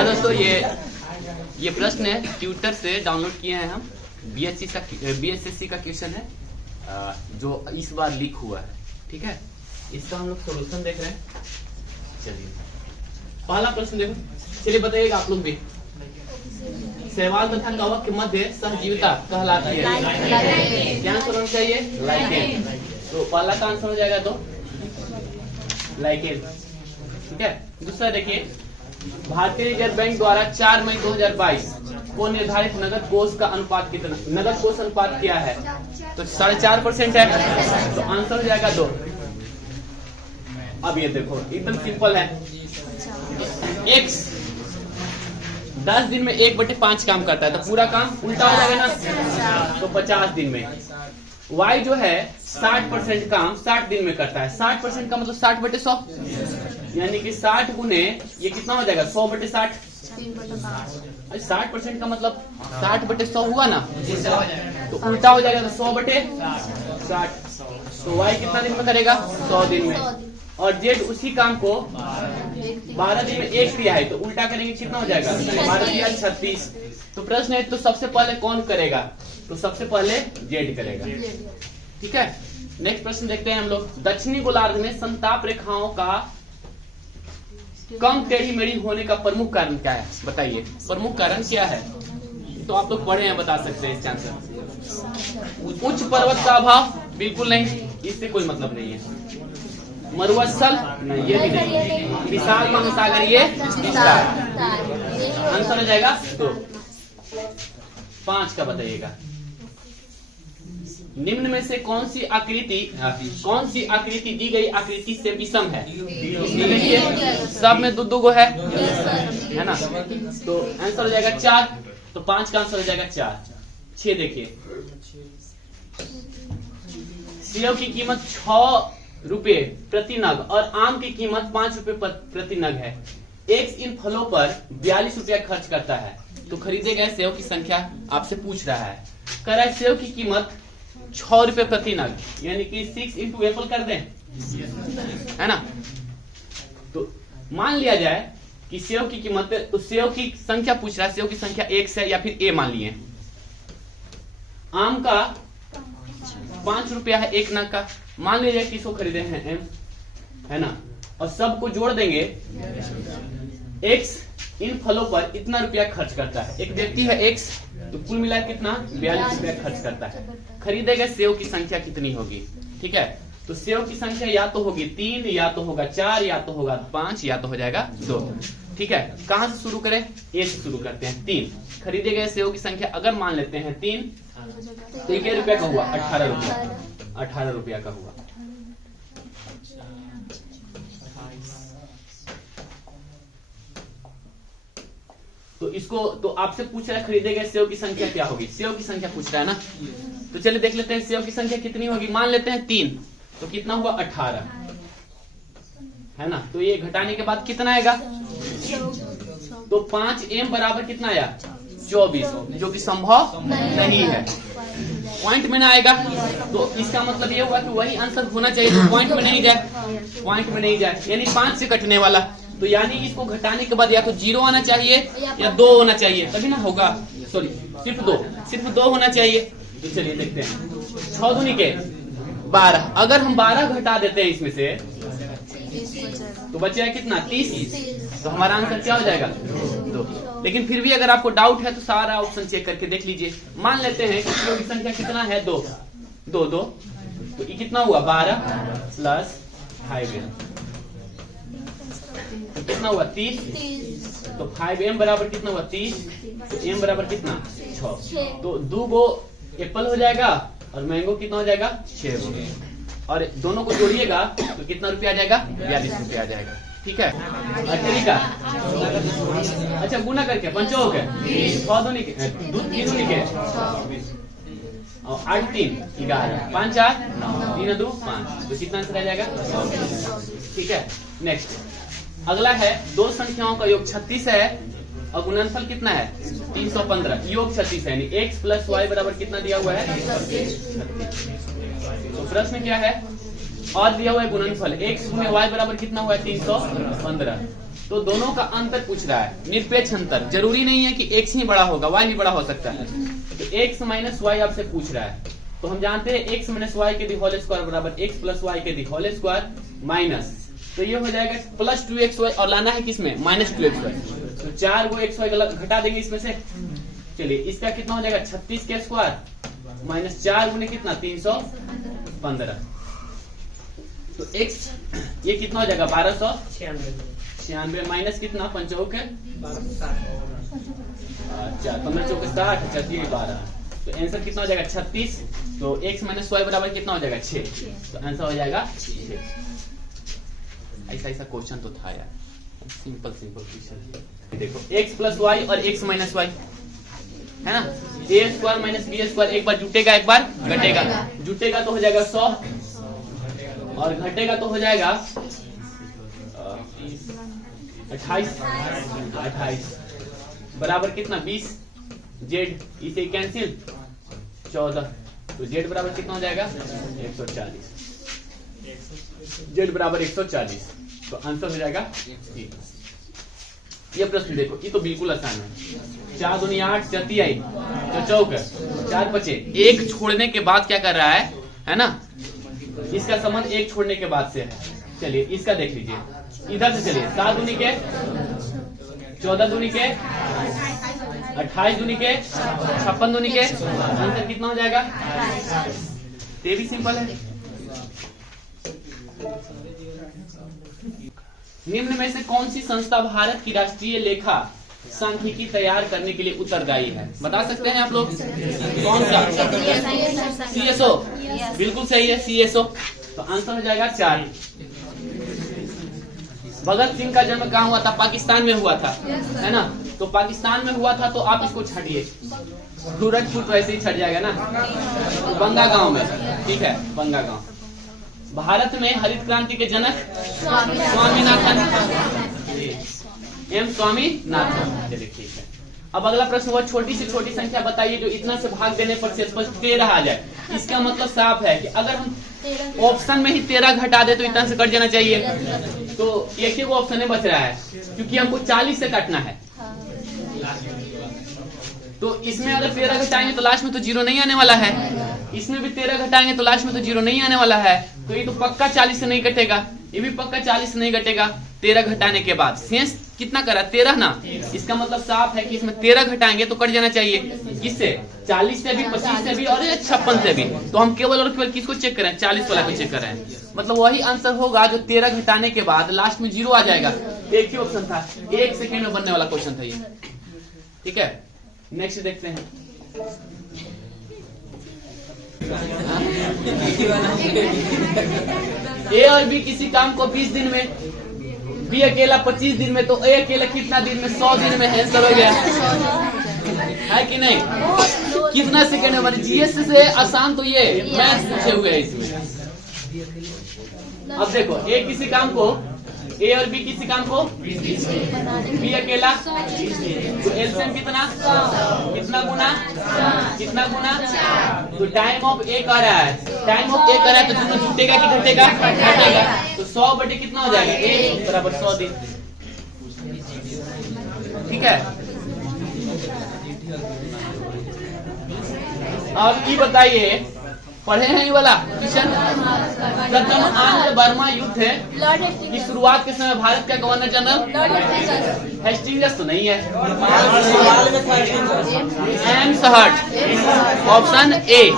हाँ दोस्तों, ये प्रश्न है ट्विटर से डाउनलोड किए हैं हम। बीएसएससी का क्वेश्चन है जो इस बार लीक हुआ है। ठीक है, इसका हम लोग सोल्यूशन देख रहे हैं। चलिए पहला प्रश्न देखो। चलिए बताइएगा आप लोग भी। शैवाल तथा कवक के मध्य सहजीविता कहलाती है। क्या आंसर होना चाहिए? लाइकेन। तो पहला का आंसर हो जाएगा तो लाइकेन। ठीक है, दूसरा देखिए, भारतीय रिजर्व बैंक द्वारा 4 मई 2022 को निर्धारित नगद कोष का अनुपात कितना? नगद कोष अनुपात क्या है? तो 4.5% है, तो आंसर हो जाएगा 2। अब ये देखो एकदम सिंपल है। x 10 दिन में 1/5 काम करता है, तो पूरा काम उल्टा हो जाएगा ना, तो 50 दिन में। y जो है 60% काम 60 दिन में करता है। 60% का मतलब 60/100, यानी कि 60 गुने ये कितना हो जाएगा? 100/60। 60% का मतलब 60/100 हुआ ना, तो उल्टा हो जाएगा, तो 100/60। तो y कितना दिन में करेगा? 100 दिन में। और z उसी काम को 12 दिन में 1 किया है, तो उल्टा करेंगे कितना हो जाएगा? 12 या 36। तो प्रश्न है, तो सबसे पहले कौन करेगा? तो सबसे पहले z करेगा। ठीक है, नेक्स्ट प्रश्न देखते हैं हम लोग। दक्षिणी गोलार्ध में संताप रेखाओं का कम टेढ़ी मेढ़ी होने का प्रमुख कारण क्या है? बताइए, प्रमुख कारण क्या है? तो आप लोग पढ़े हैं, बता सकते हैं इसका आंसर। उच्च पर्वत का अभाव? बिल्कुल नहीं, इससे कोई मतलब नहीं है। मरुस्थल? नहीं, ये भी नहीं। विशाल महासागरीय विस्तार? आंसर हो जाएगा तो 5 का बताइएगा। निम्न में से कौन सी आकृति दी गई आकृति से विषम है? इसमें देखिए सब में दो गो है ना, तो आंसर हो जाएगा 4। तो 5 का आंसर हो जाएगा 4। 6 देखिए, सेब की कीमत 6 रुपए प्रति नग और आम की कीमत 5 रुपए प्रति नग है। x इन फलों पर 42 रुपया खर्च करता है, तो खरीदे गए सेब की संख्या आपसे पूछ रहा है। कह रहा है सेब की कीमत 6 रुपए प्रति नग, यानी कि 6 × एप्पल कर दें, है ना। तो मान लिया जाए कि सेब की कीमत, तो सेब की संख्या पूछ रहा है, सेब की संख्या x है या फिर a मान लिए। आम का 5 रुपया है 1 नग का, मान लीजिए कि इसको खरीदे हैं m, है ना, और सबको जोड़ देंगे। x इन फलों पर इतना रुपया खर्च करता है, एक व्यक्ति है x, तो कुल मिला कितना? 42 रुपया खर्च करता है। खरीदे गए सेब की संख्या कितनी होगी? ठीक है, तो सेब की संख्या या तो होगी 3, या तो होगा 4, या तो होगा 5, या तो हो जाएगा 2। ठीक है, कहां से शुरू करें? a से शुरू करते हैं। 3 खरीदे गए सेब की संख्या अगर मान लेते हैं 3, तो 1 रुपया का हुआ 18 रुपया। 18 रुपया का हुआ। तो इसको तो आपसे पूछ रहा है खरीदे गए सेब की संख्या क्या होगी? सेब की संख्या पूछ रहा है ना, तो चलिए देख लेते हैं सेब की संख्या कितनी होगी। मान लेते हैं 3, तो कितना हुआ? 18, है ना। तो ये घटाने के बाद कितना आएगा? तो 5m बराबर कितना आया? 24, जो कि संभव नहीं है। पॉइंट में ना आएगा, तो इसका मतलब ये हुआ कि वही आंसर होना चाहिए, तो पॉइंट में नहीं जाए, पॉइंट में नहीं जाए, यानी 5 से कटने वाला। तो यानी इसको घटाने के बाद या तो 0 आना चाहिए या 2 होना चाहिए, तभी ना होगा। सॉरी, सिर्फ 2 होना चाहिए। तो चलिए देखते हैं। 6 दूनी के 12, अगर हम 12 घटा देते हैं इसमें से, तो बचेगा कितना? 30। तो हमारा आंसर क्या हो जाएगा? 2। लेकिन फिर भी अगर आपको डाउट है तो सारा ऑप्शन चेक करके देख लीजिए। मान लेते हैं कि की संख्या कितना है? 2। तो ये कितना हुआ? 12 प्लस 5m, तो कितना हुआ? 30। तो 5m बराबर कितना हुआ? 30। तो m बराबर कितना? 6। तो 2 गो एप्पल हो जाएगा और मैंगो कितना हो जाएगा? 6 गो। और दोनों को जोड़िएगा तो कितना रुपया आ जाएगा? 42 रुपया आ जाएगा। ठीक है, तरीका अच्छा गुना करके 5 के 6 दूनी के 3 के 8 3 11 5 4 9 3 2 5, तो कितना आंसर आ जाएगा? ठीक है, नेक्स्ट अगला है, दो संख्याओं का योग 36 है और गुणनफल कितना है? 315। योग 36 है, यानी x प्लस वाई बराबर कितना दिया हुआ है? 36। तो प्रश्न क्या है? और दिया हुआ है गुणनफल x गुने y बराबर कितना हुआ है? 315। तो दोनों का अंतर पूछ रहा है, निरपेक्ष अंतर। जरूरी नहीं है कि x ही बड़ा होगा, y भी बड़ा हो सकता है। तो x माइनस वाई आपसे पूछ रहा है, तो हम जानते हैं x माइनस वाई के दी होल स्क्वायर बराबर x प्लस वाई के दी होल स्क्वायर माइनस, तो ये हो जाएगा प्लस 2xy और लाना है किसमें, माइनस 2xy। तो 4 को xy घटा देंगे इसमें से। चलिए इसका कितना हो जाएगा 36 के स्क्वायर माइनस 4 गुने कितना 315। तो x ये कितना हो जाएगा 1296 माइनस कितना 5 के 15 चौके 60 चलिए 12। तो आंसर कितना हो जाएगा 36। तो x माइनस वाई बराबर कितना हो जाएगा 6। तो आंसर हो जाएगा 6। ऐसा क्वेश्चन तो था यार, सिंपल क्वेश्चन। देखो x प्लस वाई और x माइनस वाई है ना, a square minus b square एक बार जुटेगा एक बार घटेगा। जुटेगा तो हो जाएगा 100 और घटेगा तो हो जाएगा 28 बराबर कितना 20। z इसे कैंसिल 14, तो z बराबर कितना हो जाएगा 140। z बराबर 140, तो आंसर हो जाएगा। ये प्रश्न देखो, ये तो बिल्कुल आसान है। 4 दूनी 8 चौथी आई तो चौक 4 बचे। एक छोड़ने के बाद क्या कर रहा है ना, इसका संबंध एक छोड़ने के बाद से है। चलिए इसका देख लीजिए, इधर से चलिए 7 दूनी के 14 दूनी के 28 दूनी के 56 दूनी के, आंसर कितना हो जाएगा। ये भी सिंपल है। निम्न में से कौन सी संस्था भारत की राष्ट्रीय लेखा सांख्यिकी तैयार करने के लिए उत्तरदायी है, बता सकते हैं आप लोग। कौन सा, CSO, बिल्कुल सही है CSO। तो आंसर हो जाएगा 4। भगत सिंह का जन्म कहाँ हुआ था, पाकिस्तान में हुआ था है ना। तो पाकिस्तान में हुआ था तो आप इसको छाटिए, सूरजपुर तो ऐसे ही छट जाएगा ना, बंगा गांव में, ठीक है बंगा गांव। भारत में हरित क्रांति के जनक स्वामीनाथन, एम स्वामीनाथन। चलिए ठीक है। अब अगला प्रश्न हुआ, छोटी से छोटी संख्या बताइए जो इतना से भाग देने पर शेषफल 13 आ जाए। इसका मतलब साफ है कि अगर हम ऑप्शन में ही 13 घटा दे तो इतना से कट जाना चाहिए। तो एक ही वो ऑप्शन बच रहा है क्योंकि हमको 40 से काटना है। तो इसमें अगर 13 घटाएंगे तो लास्ट में तो 0 नहीं आने वाला है, इसमें भी 13 घटाएंगे तो लास्ट में तो 0 नहीं आने वाला है। तो ये तो पक्का 40 से नहीं घटेगा, ये भी पक्का 40 से नहीं घटेगा। 13 घटाने के बाद शेष कितना करा 13 ना, इसका मतलब साफ है कि इसमें 13 घटाएंगे तो कट जाना चाहिए। किससे, 40 से भी, 25 से भी और 56 से भी। तो हम केवल और केवल किसको चेक करें, 40 वाला को चेक करें। मतलब वही आंसर होगा जो 13 घटाने के बाद लास्ट में 0 आ जाएगा। एक ही ऑप्शन था, 1 सेकेंड में बनने वाला क्वेश्चन था ये। ठीक है, नेक्स्ट देखते हैं। ए और बी किसी काम को 20 दिन में, बी अकेला 25 दिन में, तो ए अकेला कितना दिन में, 100 दिन में। आंसर हो गया है कि नहीं। कितना सेकंड में बने, जीएस से आसान तो ये मैथ पूछे हुए है इसमें। अब देखो ए किसी काम को, ए और बी किसी काम को, बी अकेला, तो एलसीएम कितना, कितना गुना, कितना गुना, तो टाइम ऑफ ए कर रहा है, टाइम ऑफ ए कर रहा है तो दोनों जुटेगा कि घटेगा, घटेगा। तो 100 बटे कितना हो जाएगा, ए बराबर 100 दिन। ठीक है, अब ये बताइए, पढ़े हैं ये वाला क्वेश्चन। प्रथम आंग्ल बर्मा युद्ध है की शुरुआत के समय भारत का गवर्नर जनरल हेस्टिंग्स तो नहीं है, एम्स हर्ट, ऑप्शन ए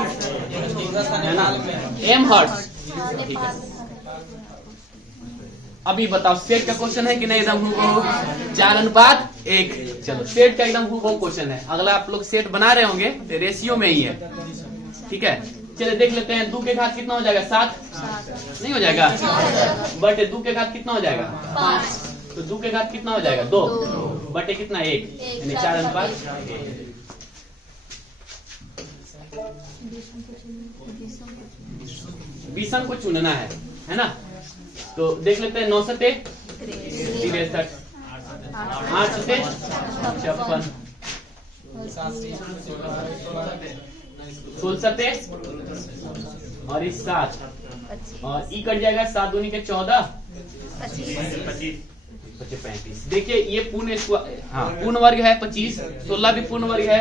है ना, एम हर्ट। ठीक है, अभी बताओ सेट का क्वेश्चन है कि नहीं, एकदम हूबहू 4:1। चलो सेट का एकदम हूबहू क्वेश्चन है। अगला आप लोग सेट बना रहे होंगे तो रेशियो में ही है। ठीक है, चलिए देख लेते हैं। 2 के घात कितना हो जाएगा, 7 नहीं हो जाएगा, बटे 2 के घात कितना हो जाएगा, 5। तो 2 के घात कितना हो जाएगा, 2 बटे कितना 1, यानी 4:1। बीसम को चुनना है ना। तो देख लेते हैं। 9 सते 63, 8 सते 56, 16 सते और इस 7 और ई कट जाएगा, 7 दूनी के 14, 25। 25 35। देखिए ये पूर्ण हाँ पूर्ण वर्ग है 25, 16 भी पूर्ण वर्ग है,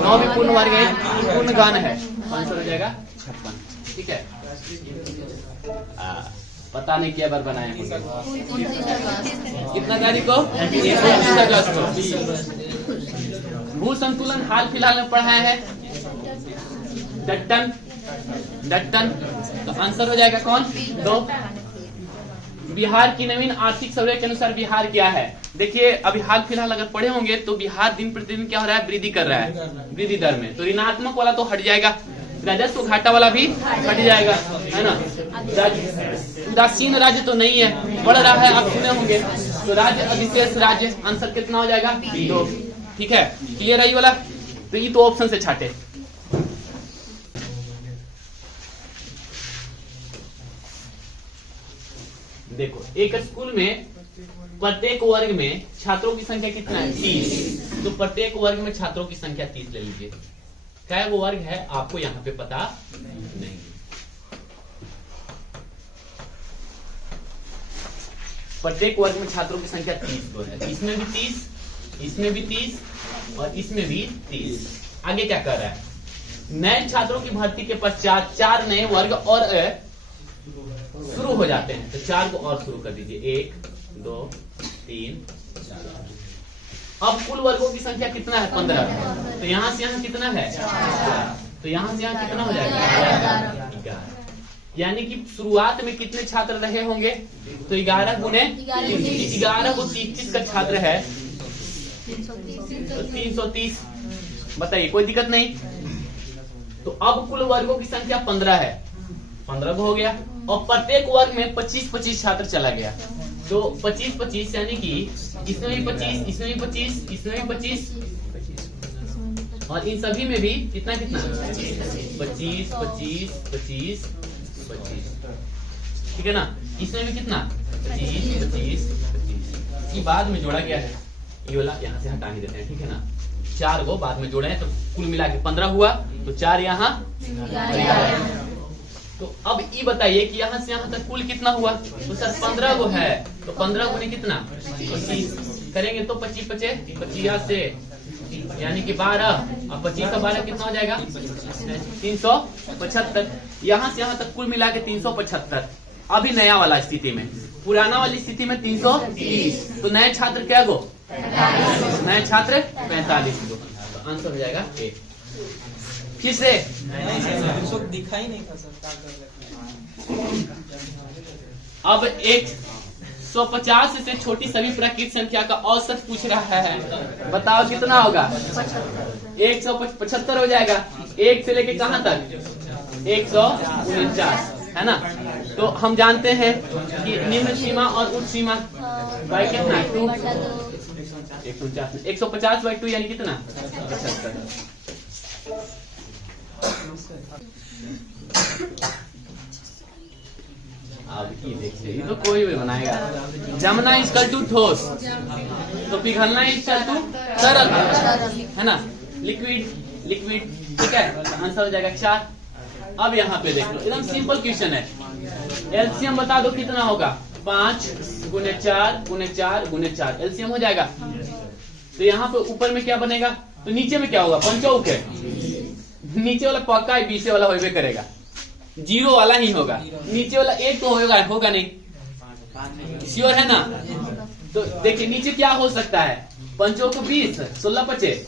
9 भी पूर्ण वर्ग है, पूर्ण घन है, आंसर हो जाएगा 56। ठीक है, पता नहीं क्या बार बनाए होंगे। कितना तारीख को? 29 अगस्त को। भू संतुलन हाल फिलहाल में पढ़ाया है डट्टन। तो आंसर हो जाएगा कौन? 2। बिहार की नवीन आर्थिक सर्वे के अनुसार बिहार क्या है? देखिए अभी हाल फिलहाल अगर पढ़े होंगे तो बिहार दिन प्रतिदिन क्या हो रहा है? वृद्धि कर रहा है, वृद्धि दर में। तो ऋणात्मक वाला तो हट जाएगा, राजस्व घाटा वाला भी हट जाएगा, है ना। उदासीन राज्य तो नहीं है, बढ़ रहा है, आप सुने होंगे। तो राज्य अधिशेष राज्य, आंसर कितना हो जाएगा? 2। ठीक है, क्लियर है ये वाला? तो ये तो ऑप्शन से छाटे। देखो एक स्कूल में प्रत्येक वर्ग में छात्रों की संख्या कितना है? 30। तो प्रत्येक वर्ग में छात्रों की संख्या 30 ले लीजिए। क्या वो वर्ग है आपको यहाँ पे पता नहीं। प्रत्येक वर्ग में छात्रों की संख्या 30 है। इसमें भी 30, इसमें भी 30 और इसमें भी 30। आगे क्या कर रहा है? नए छात्रों की भर्ती के पश्चात 4 नए वर्ग और शुरू हो जाते हैं। तो 4 को और शुरू कर दीजिए, 1 2 3 4। अब कुल वर्गों की संख्या कितना है? 15। तो यहाँ से यहाँ कितना है? 4। तो यहाँ से यहाँ कितना हो जाएगा? 11। यानी कि शुरुआत में कितने छात्र रहे होंगे? तो 11 गुने 11 को 30 का छात्र है तो 330। बताइए, कोई दिक्कत नहीं। तो अब कुल वर्गों की संख्या 15 है, 15 हो गया। और प्रत्येक वर्ग में 25-25 छात्र चला गया। तो 25-25 यानी कि इसमें भी 25, इसमें भी 25, इसमें भी 25 और इन सभी में भी कितना कितना? 25 25 25 25। ठीक है ना। इसमें भी कितना? 25 25 25। ये बाद में जोड़ा गया है, ये वाला यहाँ से हटा ही देते हैं। ठीक है ना। 4 को बाद में जोड़े हैं तो कुल मिला के 15 हुआ। तो 4 यहाँ। तो अब ये बताइए कि यहाँ से यहाँ तक कुल कितना हुआ? तो सर 15 को है, तो 15 गुने कितना? 25 करेंगे तो 25 25 25 से यानी कि 12 और 25 का 12 कितना हो जाएगा? 375। यहाँ से यहाँ तक कुल मिला के 375। अभी नया वाला स्थिति में, पुराना वाली स्थिति में 330। तो नए छात्र क्या गो? नए छात्र 45 गो। तो आंसर हो जाएगा 1। फिर से दिखाई नहीं था सर। अब 150 से छोटी सभी प्राकृतिक संख्या का औसत पूछ रहा है। बताओ कितना होगा? 175 हो जाएगा। 1 से लेके कहां तक? 149, है ना। तो हम जानते हैं कि निम्न सीमा और उच्च सीमा बाई कितना? 2 149 150 बाई 2 यानी कितना? 75। अब ये देखिए, ये तो कोई भी बनाएगा। जमना इक्वल टू ठोस, तो पिघलना इक्वल टू तरल, है ना। Liquid liquid. ठीक है, आंसर हो जाएगा 4। अब यहाँ पे देख लो, एकदम सिंपल क्वेश्चन है। एलसीएम बता दो कितना होगा? 5 गुने 4 गुने 4 गुने 4 एलसीएम हो जाएगा। तो यहाँ पे ऊपर में क्या बनेगा? तो नीचे में क्या होगा? 5 है। नीचे वाला पक्का है, बीचे वाला होबे करेगा, 0 वाला ही होगा। नीचे वाला 1 तो होगा नहीं, श्योर है ना। तो देखिए नीचे क्या हो सकता है? 5 को 20, 16 25,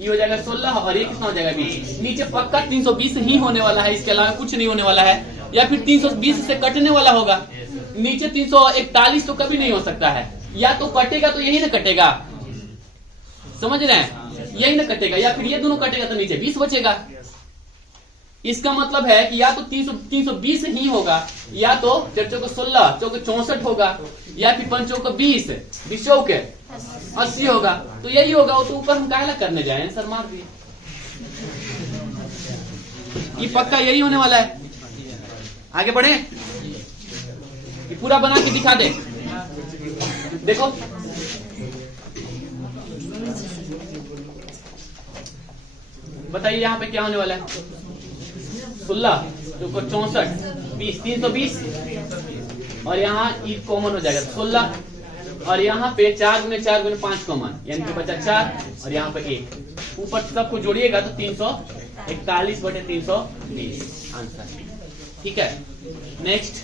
ये हो जाएगा 16 और ये कितना हो जाएगा? 20। नीचे पक्का 320 ही होने वाला है, इसके अलावा कुछ नहीं होने वाला है। या फिर 320 से कटने वाला होगा। नीचे 341 तो कभी नहीं हो सकता है। या तो कटेगा तो यही ना कटेगा, समझ रहे हैं? यही ना कटेगा, या फिर ये दोनों कटेगा तो नीचे 20 बचेगा। इसका मतलब है कि या तो 320 ही होगा, या तो 4 चौको 16 चौको 64 होगा, या फिर 5 चौको 20 20 चौके 80 होगा। तो यही होगा। वो तो ऊपर हम काहे करने जाए, सर मार दिए। ये पक्का यही होने वाला है। आगे बढ़े, ये पूरा बना के दिखा दे। देखो बताइए यहाँ पे क्या होने वाला है? 16 64 20 320 और यहाँ ई कॉमन हो जाएगा 16, और यहाँ पे 4 गुने 4 गुने 5 कॉमन, यानी कि बचा 4, और यहाँ पे 1, ऊपर सबको जोड़िएगा तो 341 बटे 320 आंसर। ठीक है, नेक्स्ट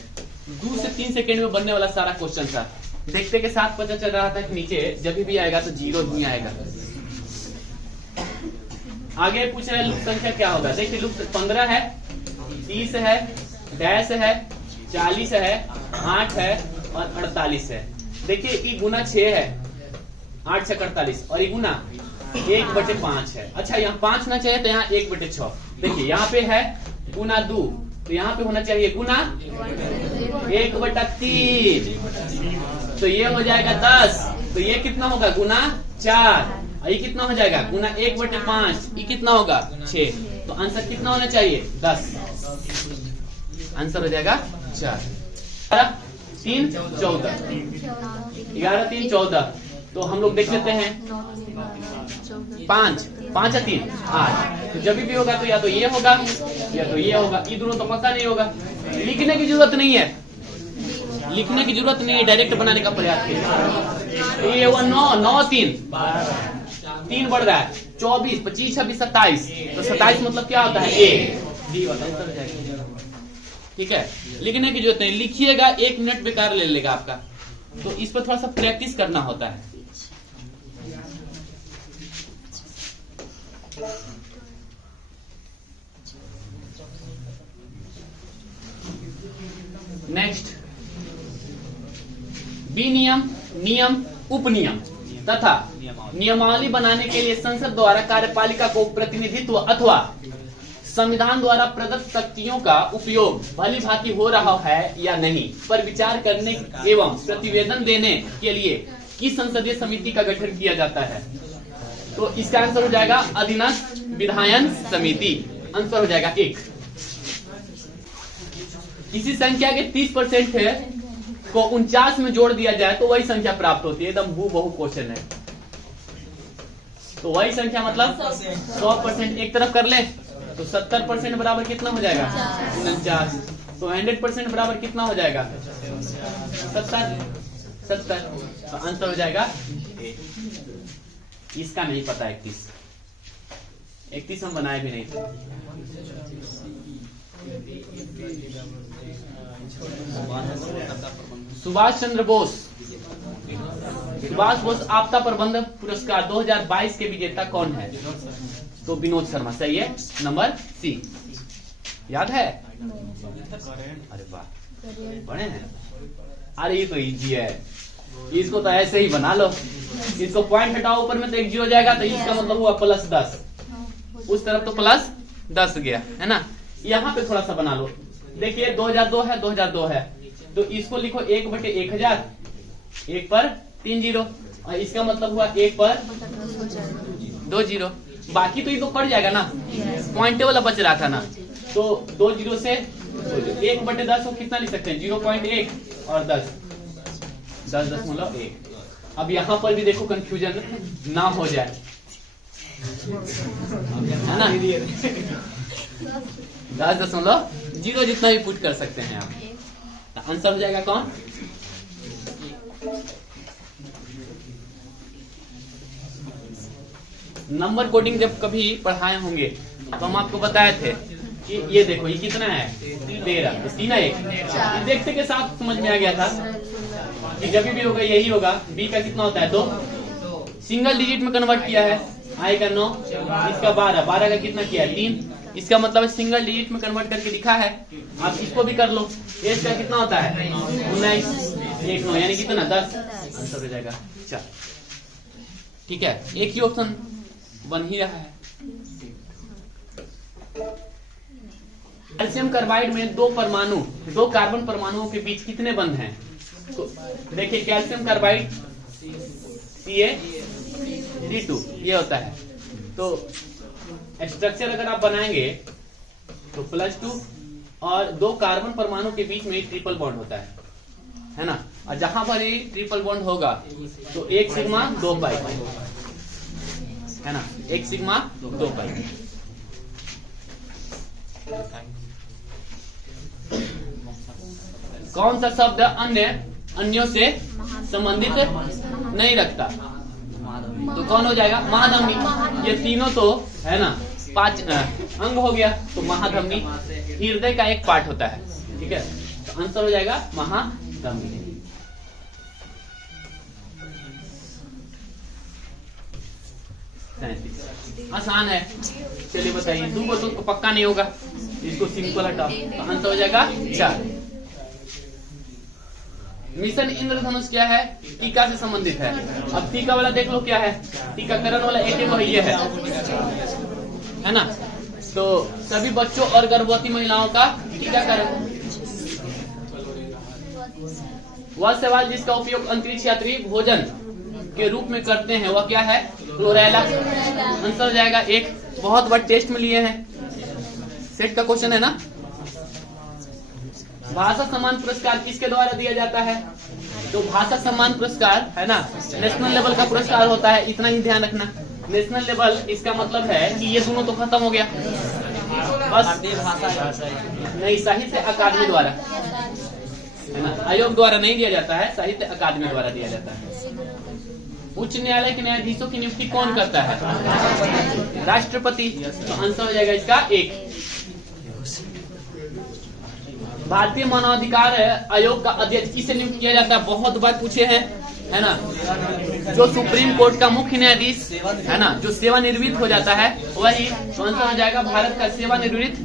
2 से 3 सेकेंड में बनने वाला सारा क्वेश्चन था। देखते के साथ पता चल रहा था कि नीचे जब भी आएगा तो 0 ही आएगा। आगे पूछ रहे हैं लूप संख्या क्या होगा। देखिए लूप 15 है, 30 है, डैश है, 40 है, 8 है और 48 है। देखिए ई गुना 6 है, 8 6 48, और ई गुना 1/5 है। अच्छा यहाँ 5 ना चाहिए तो यहाँ 1/6। देखिए यहाँ पे है गुना 2, तो यहाँ पे होना चाहिए गुना 1/3, तो ये हो जाएगा 10। तो ये कितना होगा गुना 4, और ये कितना हो जाएगा गुना 1/5, ये कितना होगा 6। तो आंसर कितना होना चाहिए 10, आंसर हो जाएगा 4। 3 14, 11 3 14, तो हम लोग देख लेते हैं 5 5 या 3 8, तो जब भी होगा तो या तो ये होगा या तो ये होगा, ये दोनों तो पक्का नहीं होगा। लिखने की जरूरत नहीं है, लिखने की जरूरत नहीं है, डायरेक्ट बनाने का प्रयास कीजिए। ये हुआ 9 9 3 3 बढ़ रहा है 24 25 26 27, तो 27 मतलब क्या होता है 1, डी आंसर हो जाएगा। ठीक है, लिखने की जरूरत नहीं, लिखिएगा 1 मिनट बेकार ले लेगा आपका, तो इस पर थोड़ा सा प्रैक्टिस करना होता है। नेक्स्ट विनियम, नियम, उपनियम तथा नियमावली बनाने के लिए संसद द्वारा कार्यपालिका को प्रतिनिधित्व अथवा संविधान द्वारा प्रदत्त शक्तियों का उपयोग भली भांति हो रहा है या नहीं पर विचार करने एवं प्रतिवेदन देने के लिए किस संसदीय समिति का गठन किया जाता है। तो इसका आंसर हो जाएगा अधीनस्थ विधायन समिति, आंसर हो जाएगा 1। किसी संख्या के 30% है को 49 में जोड़ दिया जाए तो वही संख्या प्राप्त होती है। एकदम हूबहू क्वेश्चन है। तो वही संख्या मतलब 100%। एक तरफ कर ले तो 70% बराबर कितना हो जाएगा 49, तो 100% बराबर कितना हो जाएगा 70। तो आंसर हो जाएगा इसका नहीं पता 31 हम बनाए भी नहीं थे। सुभाष चंद्र बोस, सुभाष बोस आपदा प्रबंधन पुरस्कार 2022 के विजेता कौन है। तो विनोद शर्मा, सही है, नंबर सी। याद है, अरे वाह बड़े हैं। अरे ये तो इजी है, इसको तो ऐसे ही बना लो, इसको पॉइंट हटाओ ऊपर में तो 1 0 जाएगा, तो इसका मतलब हुआ +10, उस तरफ तो +10 गया है ना। यहाँ पे थोड़ा सा बना लो, देखिए 2002 है, 2002 है, तो इसको लिखो 1/1000, 1 पर 3 0, और इसका मतलब हुआ 1 पर 2 0। बाकी तो ये तो पड़ जाएगा ना, पॉइंट वाला बच रहा था ना, तो 2 0 से 1/10 को कितना लिख सकते हैं 0.1 और 10.1। अब यहाँ पर भी देखो कंफ्यूजन ना हो जाए, है ना। 10.0 जितना भी पुट कर सकते हैं आप, आंसर हो जाएगा कौन। नंबर कोडिंग जब कभी पढ़ाए होंगे तो हम आपको बताए थे कि ये देखो ये कितना है 13, 3 1, देखते के साथ समझ में आ गया था कि जब भी होगा यही होगा। बी का कितना होता है 2, सिंगल डिजिट में कन्वर्ट किया है, आई का 9, इसका 12 का कितना किया है 3, इसका मतलब सिंगल डिजिट में कन्वर्ट करके लिखा है। आप इसको भी कर लो, एज का कितना होता है 19, 1 9 यानी कितना 10, आंसर हो जाएगा 4। ठीक है, एक ही ऑप्शन बन ही रहा है। कैल्शियम कार्बाइड में 2 कार्बन परमाणुओं के बीच कितने बंध हैं। तो देखिए कैल्शियम कार्बाइड Ca3 ये होता है। तो स्ट्रक्चर अगर आप बनाएंगे तो +2 और 2 कार्बन परमाणु के बीच में ट्रिपल बॉन्ड होता है ना। और जहां पर ये ट्रिपल बॉन्ड होगा तो 1 सिग्मा 2 पाई है ना, 1 सिग्मा 2 पाई। कौन सा शब्द अन्यों से संबंधित नहीं रखता? तो कौन हो जाएगा? महाधमनी। ये तीनों तो है ना 5 अंग हो गया, तो महाधमनी हृदय का एक पार्ट होता है। ठीक है, तो आंसर हो जाएगा महाधमनी। आसान है, चलिए बताइए। 2 को तो पक्का नहीं होगा, इसको सिंपल हटाओ, तो आंसर हो जाएगा 4। मिशन इंद्रधनुष क्या है? टीका से संबंधित है। अब टीका वाला देख लो क्या है, टीकाकरण वाला एक ये है ना। तो सभी बच्चों और गर्भवती महिलाओं का टीकाकरण। वह सवाल जिसका उपयोग अंतरिक्ष यात्री भोजन के रूप में करते हैं वह क्या है? क्लोरेला। आंसर हो जाएगा 1। बहुत बार टेस्ट में लिए हैं, सेट का क्वेश्चन है ना। भाषा सम्मान पुरस्कार किसके द्वारा दिया जाता है? तो भाषा सम्मान पुरस्कार है ना, नेशनल लेवल का पुरस्कार होता है, इतना ही ध्यान रखना। नेशनल लेवल इसका मतलब है कि ये दोनों तो खत्म हो गया, बस नहीं, साहित्य अकादमी द्वारा है ना, आयोग द्वारा नहीं दिया जाता है, साहित्य अकादमी द्वारा दिया जाता है। उच्च न्यायालय के न्यायाधीशों की नियुक्ति कौन करता है? राष्ट्रपति। तो आंसर हो जाएगा इसका 1। भारतीय मानवाधिकार आयोग का अध्यक्ष किसे नियुक्त किया जाता है? बहुत बार पूछे हैं, है ना। जो सुप्रीम कोर्ट का मुख्य न्यायाधीश है ना, जो सेवानिवृत्त हो जाता है वही। तो आंसर हो जाएगा भारत का सेवानिवृत्त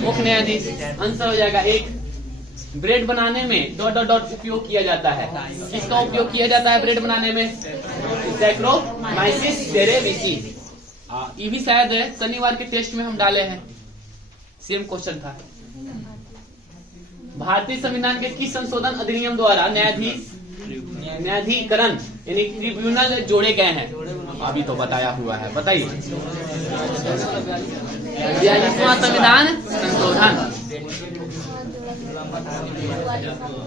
मुख्य न्यायाधीश। आंसर हो जाएगा 1। ब्रेड बनाने में ... उपयोग किया जाता है। किसका उपयोग किया जाता है ब्रेड बनाने में? Saccharomyces cerevisiae. ये भी शायद शनिवार के टेस्ट में हम डाले हैं, सेम क्वेश्चन था। भारतीय संविधान के किस संशोधन अधिनियम द्वारा न्यायाधिकरण यानी ट्रिब्यूनल जोड़े गए हैं? अभी तो बताया हुआ है, बताइए। 42वां संविधान संशोधन।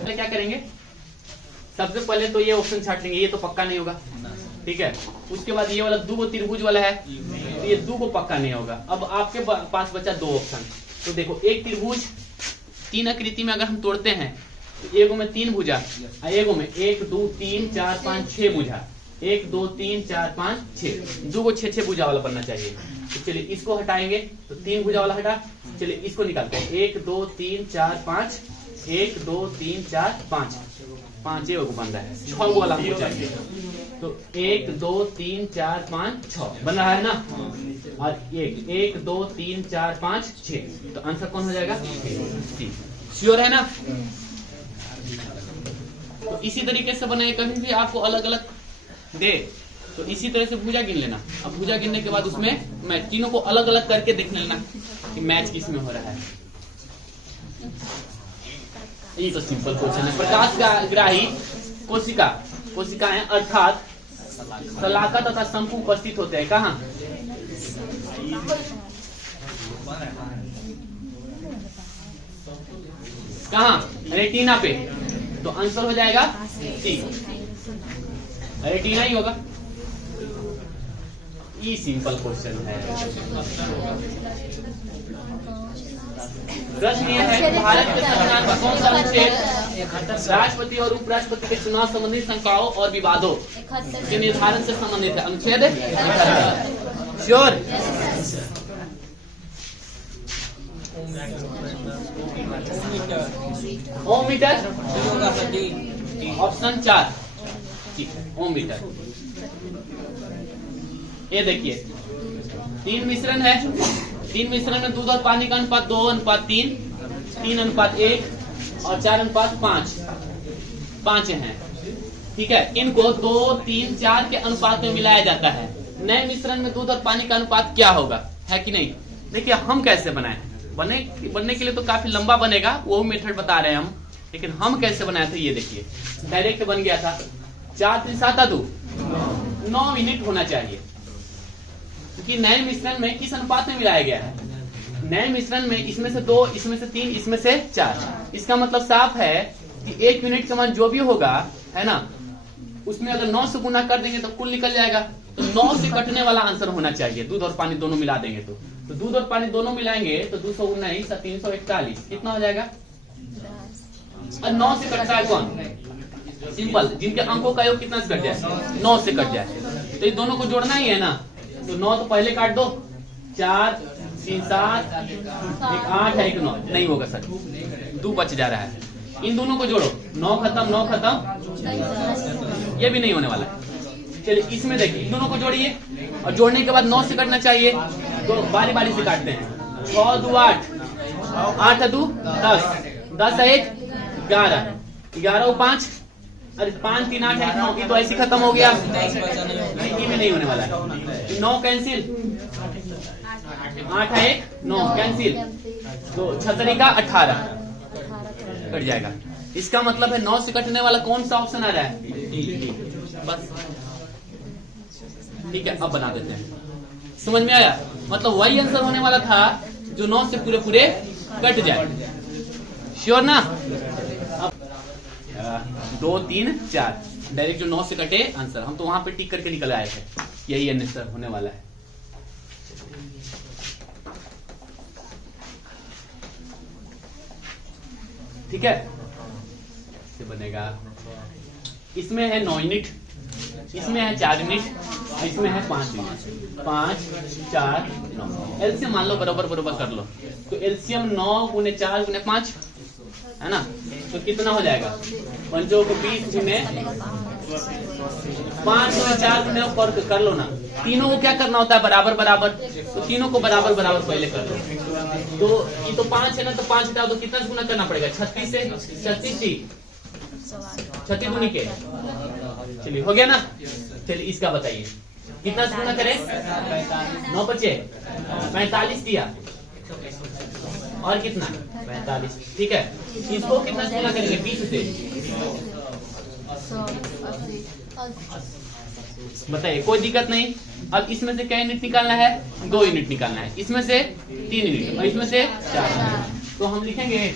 क्या करेंगे? सबसे पहले तो ये ऑप्शन छाट लेंगे, ये तो पक्का नहीं होगा। ठीक है, उसके बाद ये वाला 2 त्रिभुज वाला है, तो ये 2 को पक्का नहीं होगा। अब आपके पास बचा 2 ऑप्शन। तो देखो, एक त्रिभुज 3 आकृति में अगर हम तोड़ते हैं तो एगो में 3 भुजा, एगो में 1 2 3 4 5 6 भुजा, 1 2 3 4 5 6, 2 को 6 भुजा वाला बनना चाहिए। तो चलिए इसको हटाएंगे, तो 3 भुजा वाला हटा। चलिए इसको निकालते हैं, 1 2 3 4 5, 1 2 3 4 5, 5 एगो बन रहा है, 6 वाला हो जाएगा। तो 1 2 3 4 5 6 बन रहा है ना, और 1 2 3 4 5 6, तो आंसर कौन हो जाएगा? श्योर है ना। तो इसी तरीके से बनाए, कभी भी आपको अलग अलग दे तो इसी तरह से भुजा गिन लेना। अब भुजा गिनने के बाद उसमें मैच, तीनों को अलग अलग करके देख लेना कि मैच किस में हो रहा है। ये तो सिंपल क्वेश्चन है। प्रकाश ग्राही कोशिकाएं अर्थात शलाका तथा शंकु उपस्थित होते हैं कहाँ? कहाँ? रेटिना पे। तो आंसर हो जाएगा सी, रेटिना ही होगा। ये सिंपल क्वेश्चन है। प्रश्न यह है कि भारत के संविधान का कौन सा अनुच्छेद राष्ट्रपति और उपराष्ट्रपति के चुनाव संबंधी शंकाओं और विवादों के निर्धारण से संबंधित है? अनुच्छेद 71। श्योर? ओम मीटर, ऑप्शन 4। ठीक है, ओम मीटर। ये देखिए 3 मिश्रण है, 3 मिश्रण में दूध और पानी का अनुपात 2:3, 3:1 और 4:5, 5 है। ठीक है, इनको 2, 3, 4 के अनुपात में मिलाया जाता है। नए मिश्रण में दूध और पानी का अनुपात क्या होगा, है कि नहीं? देखिए हम कैसे बनाए, बनने के लिए तो काफी लंबा बनेगा, वो मेथड बता रहे हैं हम, लेकिन हम कैसे बनाए थे ये देखिए। डायरेक्ट बन गया था 4 3 7 2, 9 मिनट होना चाहिए, क्योंकि नए मिश्रण में किस अनुपात में मिलाया गया है? नए मिश्रण में इसमें से 2, इसमें से 3, इसमें से 4। इसका मतलब साफ है कि 1 मिनट का मान जो भी होगा, है ना, उसमें अगर 9 से गुना कर देंगे तो कुल निकल जाएगा। तो 9 से कटने वाला आंसर होना चाहिए। दूध और पानी दोनों मिला देंगे तो दूध और पानी दोनों मिलाएंगे तो 219 341, कितना हो जाएगा? और 9 से कटता है कौन? सिंपल, जिनके अंकों का योग कितना से कट जाए? 9 से कट जाए। तो ये दोनों को जोड़ना ही है ना, तो 9 तो पहले काट दो, 4 3 7 एक 8 है, एक 9 नहीं होगा सर, 2 बच जा रहा है। इन दोनों को जोड़ो, 9 खत्म 9 खत्म, ये भी नहीं होने वाला है। चलिए इसमें देखिए, इन दोनों को जोड़िए और जोड़ने के बाद 9 से कटना चाहिए, तो बारी बारी से काटते हैं। 6 2 8, 8 2 10, 10 1 11, 11 5, अरे 5 3 8 1 9, ये तो ऐसे खत्म हो गया, नहीं में नहीं होने वाला है। 9 कैंसिल, 8 1 9 कैंसिल, तो 6 का 18 कट जाएगा। इसका मतलब है 9 से कटने वाला कौन सा ऑप्शन आ रहा है? डी। बस ठीक है, अब बना देते हैं। समझ में आया? मतलब वही आंसर होने वाला था जो 9 से पूरे पूरे कट जाए। श्योर ना? अब 2 3 4 डायरेक्ट जो 9 से कटे आंसर, हम तो वहां पे टिक करके निकल आए थे, यही आंसर होने वाला है। ठीक है, इससे बनेगा, इसमें है 9 यूनिट, इसमें है 4 यूनिट, इसमें है 5 यूनिट। 5 4 9, एलसीएम मान लो बराबर बराबर कर लो, तो एलसीएम 9 गुने 4 गुने 5 है ना, तो कितना हो जाएगा? 5 को 20 गुने 5 गुने 4 गुने कर लो ना। तीनों को क्या करना होता है? बराबर बराबर, तो तीनों को बराबर बराबर पहले कर लो। तो ये तो 5 है ना, तो 5 हटाओ तो कितना गुना करना पड़ेगा? 36 से, 36 गुनी के, चलिए हो गया ना। चलिए इसका बताइए कितना गुना करें? 9 बचे 45 दिया, और कितना? 45, ठीक है। इसको कितना गुना करेंगे? 20 से, बताइए, कोई दिक्कत नहीं। अब इसमें से क्या यूनिट निकालना है? 2 यूनिट निकालना है, इसमें से 3 यूनिट और इसमें से 4 यूनिट। तो हम लिखेंगे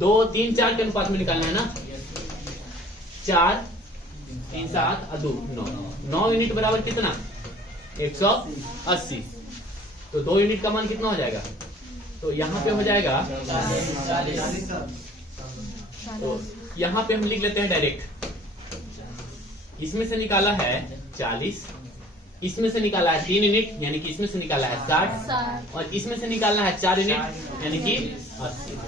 2 3 4 के अनुपात में निकालना है ना। 4 3 7 2 9, 9 यूनिट बराबर कितना? 180। तो 2 यूनिट का मान कितना हो जाएगा? तो यहाँ पे हो जाएगा 40। तो यहाँ पे हम लिख लेते हैं डायरेक्ट, इसमें से निकाला है 40, इसमें से निकाला है 3 यूनिट यानी कि इसमें से निकाला है 60, और इसमें से निकालना है 4 यूनिट यानी कि 80।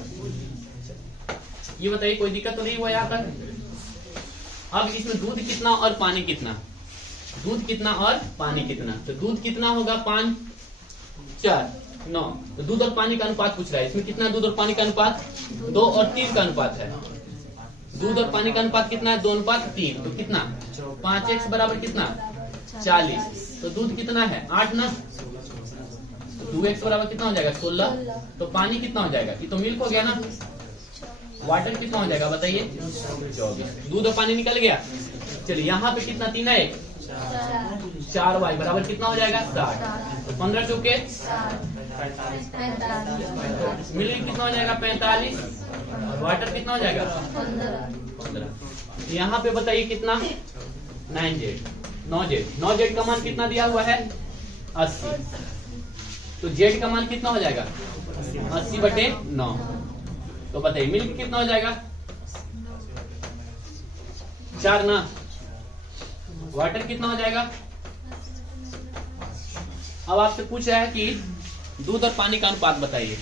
ये बताइए कोई दिक्कत तो नहीं हुआ यहाँ पर? अब इसमें दूध कितना और पानी कितना? दूध कितना और पानी कितना? तो दूध कितना होगा? 5 4 9, तो दूध और पानी का अनुपात पूछ रहा है। इसमें कितना दूध और पानी का अनुपात? 2 और 3 का अनुपात है। दूध और पानी का अनुपात कितना है? 2 अनुपात 3, तो कितना? 5x बराबर कितना? 40। तो दूध कितना है? 8 ना, तो 2x बराबर कितना हो जाएगा? 16। तो पानी कितना हो जाएगा? ये तो मिल्क हो गया ना। वाटर कितना हो जाएगा बताइए? 24। दूध और पानी निकल गया। चलिए यहाँ पे कितना? 3 है, 4y बराबर कितना हो जाएगा? 60। तो 15 चौके मिल्क कितना हो जाएगा? 45। वाटर कितना हो जाएगा? 15। यहाँ पे बताइए कितना? 9z का मान कितना दिया हुआ है? 80। तो z का मान कितना हो जाएगा? 80/9। तो बताइए मिल्क कितना हो जाएगा? 4 ना। वाटर कितना हो जाएगा? अब आपसे पूछ रहा है कि दूध और पानी का अनुपात बताइए।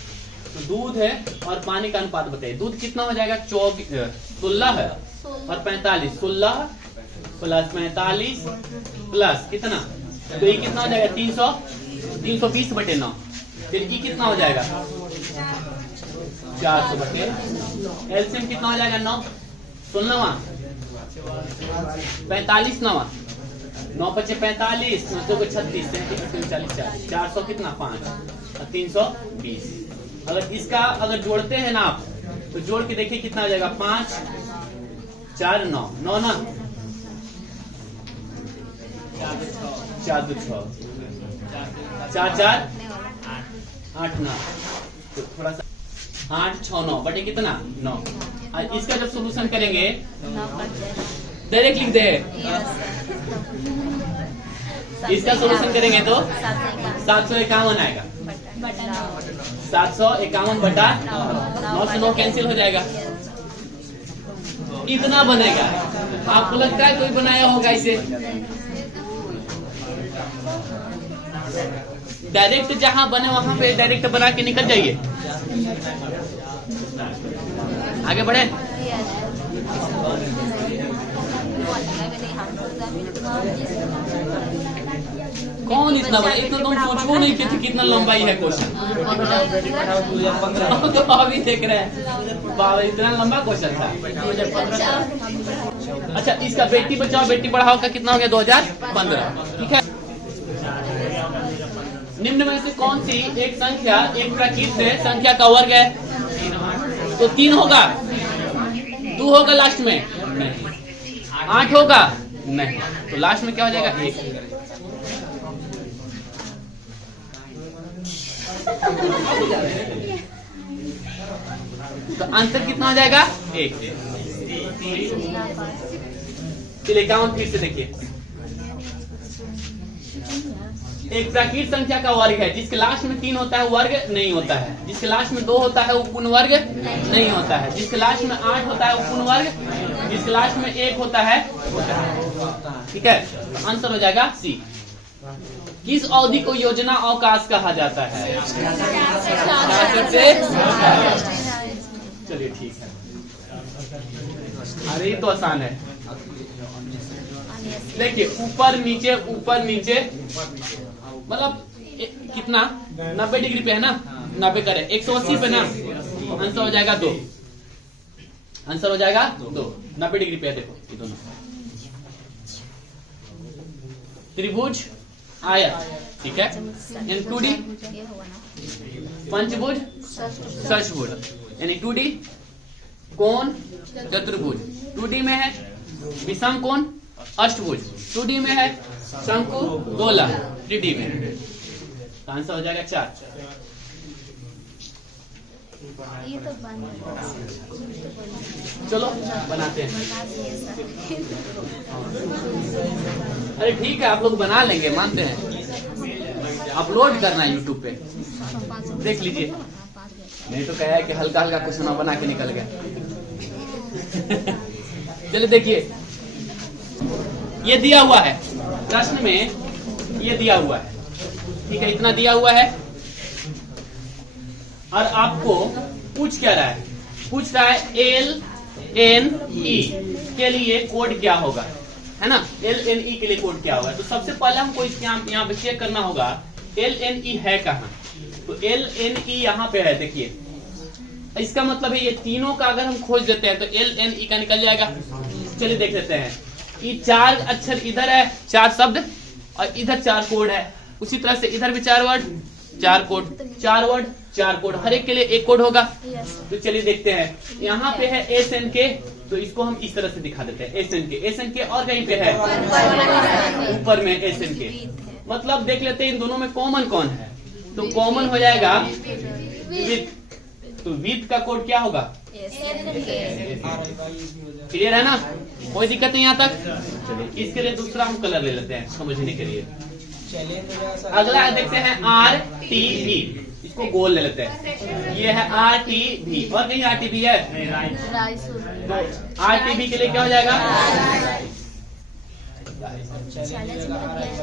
तो दूध है और पानी का अनुपात बताइए। दूध कितना हो जाएगा? 16 है और 45, 16 प्लस 45 प्लस कितना? तो ये कितना हो जाएगा? 320/9। फिर ये कितना हो जाएगा? 400/9। एलसीएम कितना हो जाएगा? 9 16वां 45 9 9 बचे 45, 9 को 36, 33 40 40, 400 कितना? 5 और 320। अगर इसका अगर जोड़ते हैं ना आप, तो जोड़ के देखिए कितना हो जाएगा? 5 4 9 9 ना, 4 2 6, 4 4 8 9, तो थोड़ा सा 8 6 9 बटे कितना? 9। और इसका जब सोल्यूशन करेंगे डायरेक्ट लिख दे, इसका सोल्यूशन करेंगे तो 751 आएगा। 751/9 से 9 कैंसिल हो जाएगा, इतना बनेगा। आपको लगता है कोई बनाया होगा इसे? डायरेक्ट जहां बने वहां पे डायरेक्ट बना के निकल जाइए। आगे बढ़े। कौन इतना बड़ा? इतना तुम सोचो नहीं कि कितना लंबाई है क्वेश्चन। तो अभी देख रहे हैं बाबा, इतना लंबा क्वेश्चन था। अच्छा, इसका बेटी बचाओ बेटी पढ़ाओ का कितना हो गया? 2015। ठीक है। निम्न में से कौन सी एक संख्या एक प्राकृत संख्या का वर्ग है? तो 3 होगा, 2 होगा लास्ट में, नहीं। 8 होगा, नहीं। तो लास्ट में क्या हो जाएगा? 1। तो आंसर कितना हो जाएगा? 1। चलिए काउंट फिर से देखिए। एक प्राकृत संख्या का वर्ग है जिसके लास्ट में 3 होता है वर्ग नहीं होता है, जिसके लास्ट में 2 होता है वो पूर्ण वर्ग नहीं होता है, जिसके लास्ट में 8 होता है वो पूर्ण वर्ग, जिसके लास्ट में 1 होता है। ठीक है, तो आंसर हो जाएगा सी। किस अवधि को योजना अवकाश कहा जाता है? चलिए ठीक है। अरे ये तो आसान है। देखिए ऊपर नीचे ऊपर नीचे, मतलब कितना 90 डिग्री पे है ना, 90 करे 180 पे ना, आंसर हो जाएगा 2। आंसर हो जाएगा 2। 90 डिग्री पे है, देखो ये दोनों त्रिभुज आयत। ठीक है, यानी 2D पंचभुज षष्ठभुज, यानी 2D कोण चतुर्भुज, 2D में है विषम कोण अष्टभुज, 2D में है शंकु गोला, 3D में। तो आंसर हो जाएगा 4। चलो बनाते हैं। अरे ठीक है, आप लोग बना लेंगे, मानते हैं। अपलोड करना है यूट्यूब पे, देख लीजिए। नहीं तो कहा है कि हल्का हल्का कुछ ना बना के निकल गया। चलिए देखिए, ये दिया हुआ है प्रश्न में, ये दिया हुआ है। ठीक है, इतना दिया हुआ है और आपको पूछ क्या रहा है? पूछ रहा है LNE के लिए कोड क्या होगा, है ना? LNE के लिए कोड क्या होगा? तो सबसे पहले हमको यहाँ पे चेक करना होगा LNE है कहाँ। तो LNE यहाँ पे है, देखिए। इसका मतलब है ये तीनों का अगर हम खोज देते हैं तो LNE का निकल जाएगा। चलिए देख लेते हैं। ये 4 अक्षर इधर है, 4 शब्द, और इधर 4 कोड है। उसी तरह से इधर भी 4 वर्ड, 4 कोड, 4 वर्ड, 4 कोड, हर एक के लिए 1 कोड होगा। तो चलिए देखते हैं। यहाँ पे है SNK, तो इसको हम इस तरह से दिखा देते हैं। SNK और कहीं पे है ऊपर में SNK। मतलब देख लेते हैं इन दोनों में कॉमन कौन है। तो कॉमन हो जाएगा विथ। तो विथ का कोड क्या होगा? क्लियर है ना? कोई दिक्कत नहीं यहाँ तक? चलिए इसके लिए दूसरा हम कलर ले लेते हैं समझने के लिए। अगला देखते हैं RTB, इसको गोल ले लेते हैं। ये है RTB, और कहीं RTB है? तो RTB के लिए क्या हो जाएगा?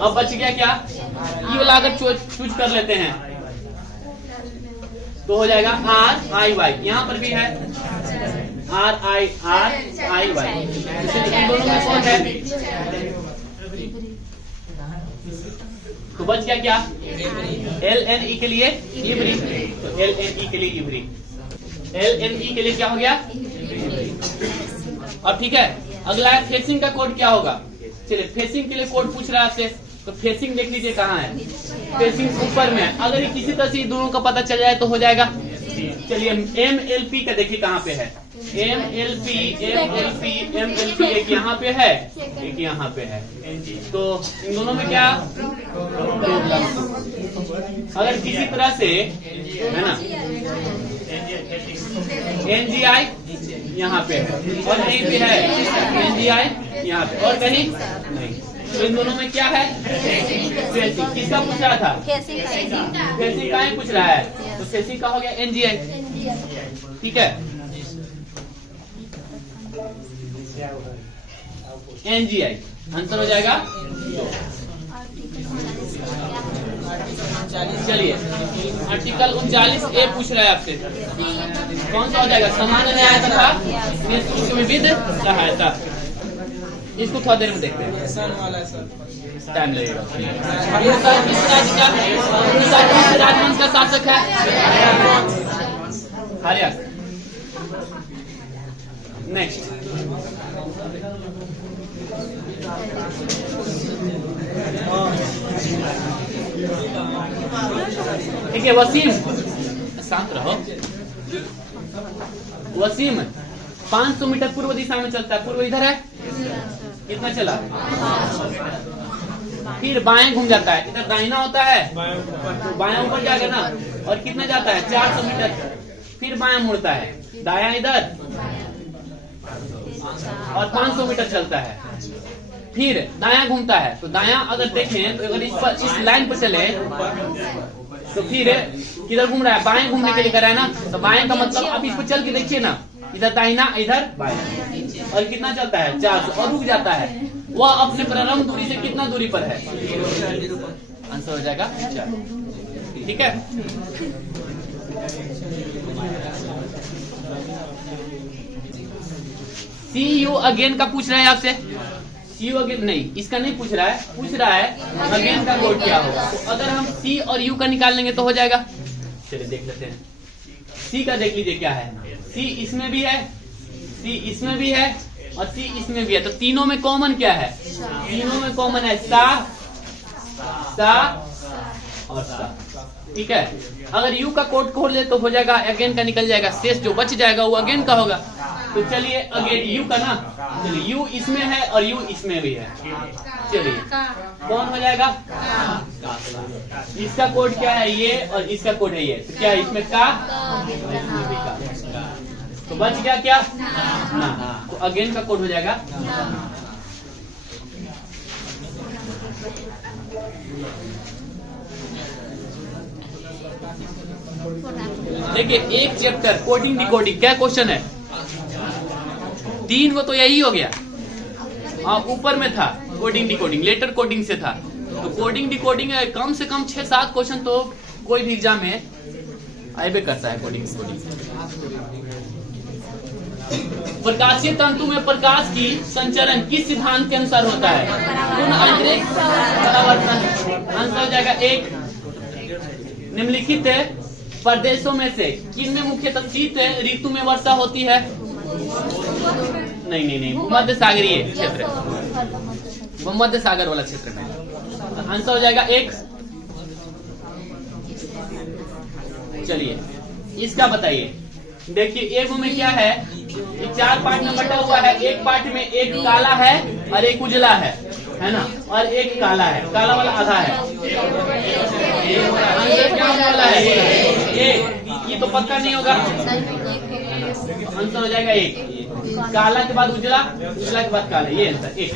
अब बच गया क्या? ये वाला अगर चूज कर लेते हैं तो हो जाएगा RIY। यहाँ पर भी है RIY। इन दोनों में कौन है? तो बच गया क्या? LNE के लिए इब्री। तो LNE के लिए इब्री, LNE के लिए क्या हो गया? अब ठीक है, अगला है फेसिंग का कोड क्या होगा? चलिए फेसिंग के लिए कोड पूछ रहा है आपसे, तो फेसिंग देख लीजिए कहाँ है। फेसिंग ऊपर में है। अगर ये किसी तरह से दोनों का पता चल जाए तो हो जाएगा। चलिए MLP का देखिए कहाँ पे है। MLP एक यहाँ पे है, एक यहाँ पे है। तो इन दोनों में क्या? अगर किसी तरह से, है ना, NGI यहाँ पे है और कहीं पे है NGI यहाँ पे, और कहीं नहीं। तो इन दोनों में क्या है? फेसिंग। किसका पूछ रहा था? फेसिंग का ही पूछ रहा है। तो फेसिंग का हो गया NGI। ठीक है, NGI। आंसर हो जाएगा। चलिए आर्टिकल 39A पूछ रहा है आपसे, कौन सा हो जाएगा? सामान्य न्याय तथा विविध सहायता। इसको थोड़ा देर में देखते हैं, टाइम लगेगा। ये सर किस राज्य का, किस राजवंश का शासक है? हारिया। नेक्स्ट, ठीक है। वसीम, शांत रहो। वसीम 500 मीटर पूर्व दिशा में चलता है। पूर्व इधर है, कितना चला? फिर बाएं घूम जाता है, इधर दाहिना होता है तो बाएं ऊपर जाएगा ना, और कितना जाता है? 400 मीटर। फिर बाएं मुड़ता है, दायां इधर, और 500 मीटर चलता है। फिर दायां घूमता है, तो दायां अगर देखें तो अगर इस लाइन पर चले तो फिर किधर घूम रहा है? बाएं घूमने के लिए कर रहा है ना, तो बाएं का मतलब अब इसको चल के देखिए ना, इधर दाहिना इधर बाएं, और कितना चलता है? 400, और रुक जाता है। वह अपने प्रारंभ दूरी से कितना दूरी पर है? आंसर हो जाएगा 4। ठीक है। सी यू अगेन का पूछ रहे हैं आपसे। सी यू अगेन नहीं, इसका नहीं पूछ रहा है, पूछ रहा है अगेन का कोड क्या होगा। तो अगर हम सी और यू का निकाल लेंगे तो हो जाएगा। चलिए देख लेते हैं। सी का देख लीजिए क्या है। सी इसमें भी है, सी इसमें भी है, और सी इसमें भी है। तो तीनों में कॉमन क्या है? तीनों में कॉमन है सा, सा और सा। ठीक है। अगर यू का कोड खोल ले तो हो जाएगा अगेन का निकल जाएगा, शेष जो बच जाएगा वो अगेन का होगा। तो चलिए अगेन यू का ना, चलिए यू इसमें है और यू इसमें भी है। चलिए कौन हो जाएगा? इसका कोड क्या है? ये, और इसका कोड है ये। तो क्या है इसमें? का, इसमें भी का। तो बच गया क्या? ना। तो अगेन का कोड हो जाएगा। देखिए एक चैप्टर कोडिंग डिकोडिंग, क्या क्वेश्चन है? 3 को तो यही हो गया। हाँ ऊपर में था कोडिंग डिकोडिंग, लेटर कोडिंग से था। तो कोडिंग डिकोडिंग कम से कम 6-7 क्वेश्चन तो कोई भी एग्जाम में आए करता है। Coding decoding. प्रकाशीय तंतु में प्रकाश की संचरण किस सिद्धांत के अनुसार होता है? परावर्तन। आंसर हो जाएगा 1। निम्नलिखित प्रदेशों में से किन में मुख्यतः शीत ऋतु में वर्षा होती है? नहीं, भूमध्य सागरीय क्षेत्र, भूमध्य सागर वाला क्षेत्र में। आंसर हो जाएगा 1। चलिए इसका बताइए। देखिए एक में क्या है? ये 4 पार्ट में बटा हुआ है। एक पार्ट में एक काला है और एक उजला है ना, और एक काला है। काला वाला आधा है। आंसर क्या होने वाला है? ये तो पक्का नहीं होगा। आंसर हो जाएगा 1। काला के बाद उजला, उजला के बाद काला, ये आंसर 1।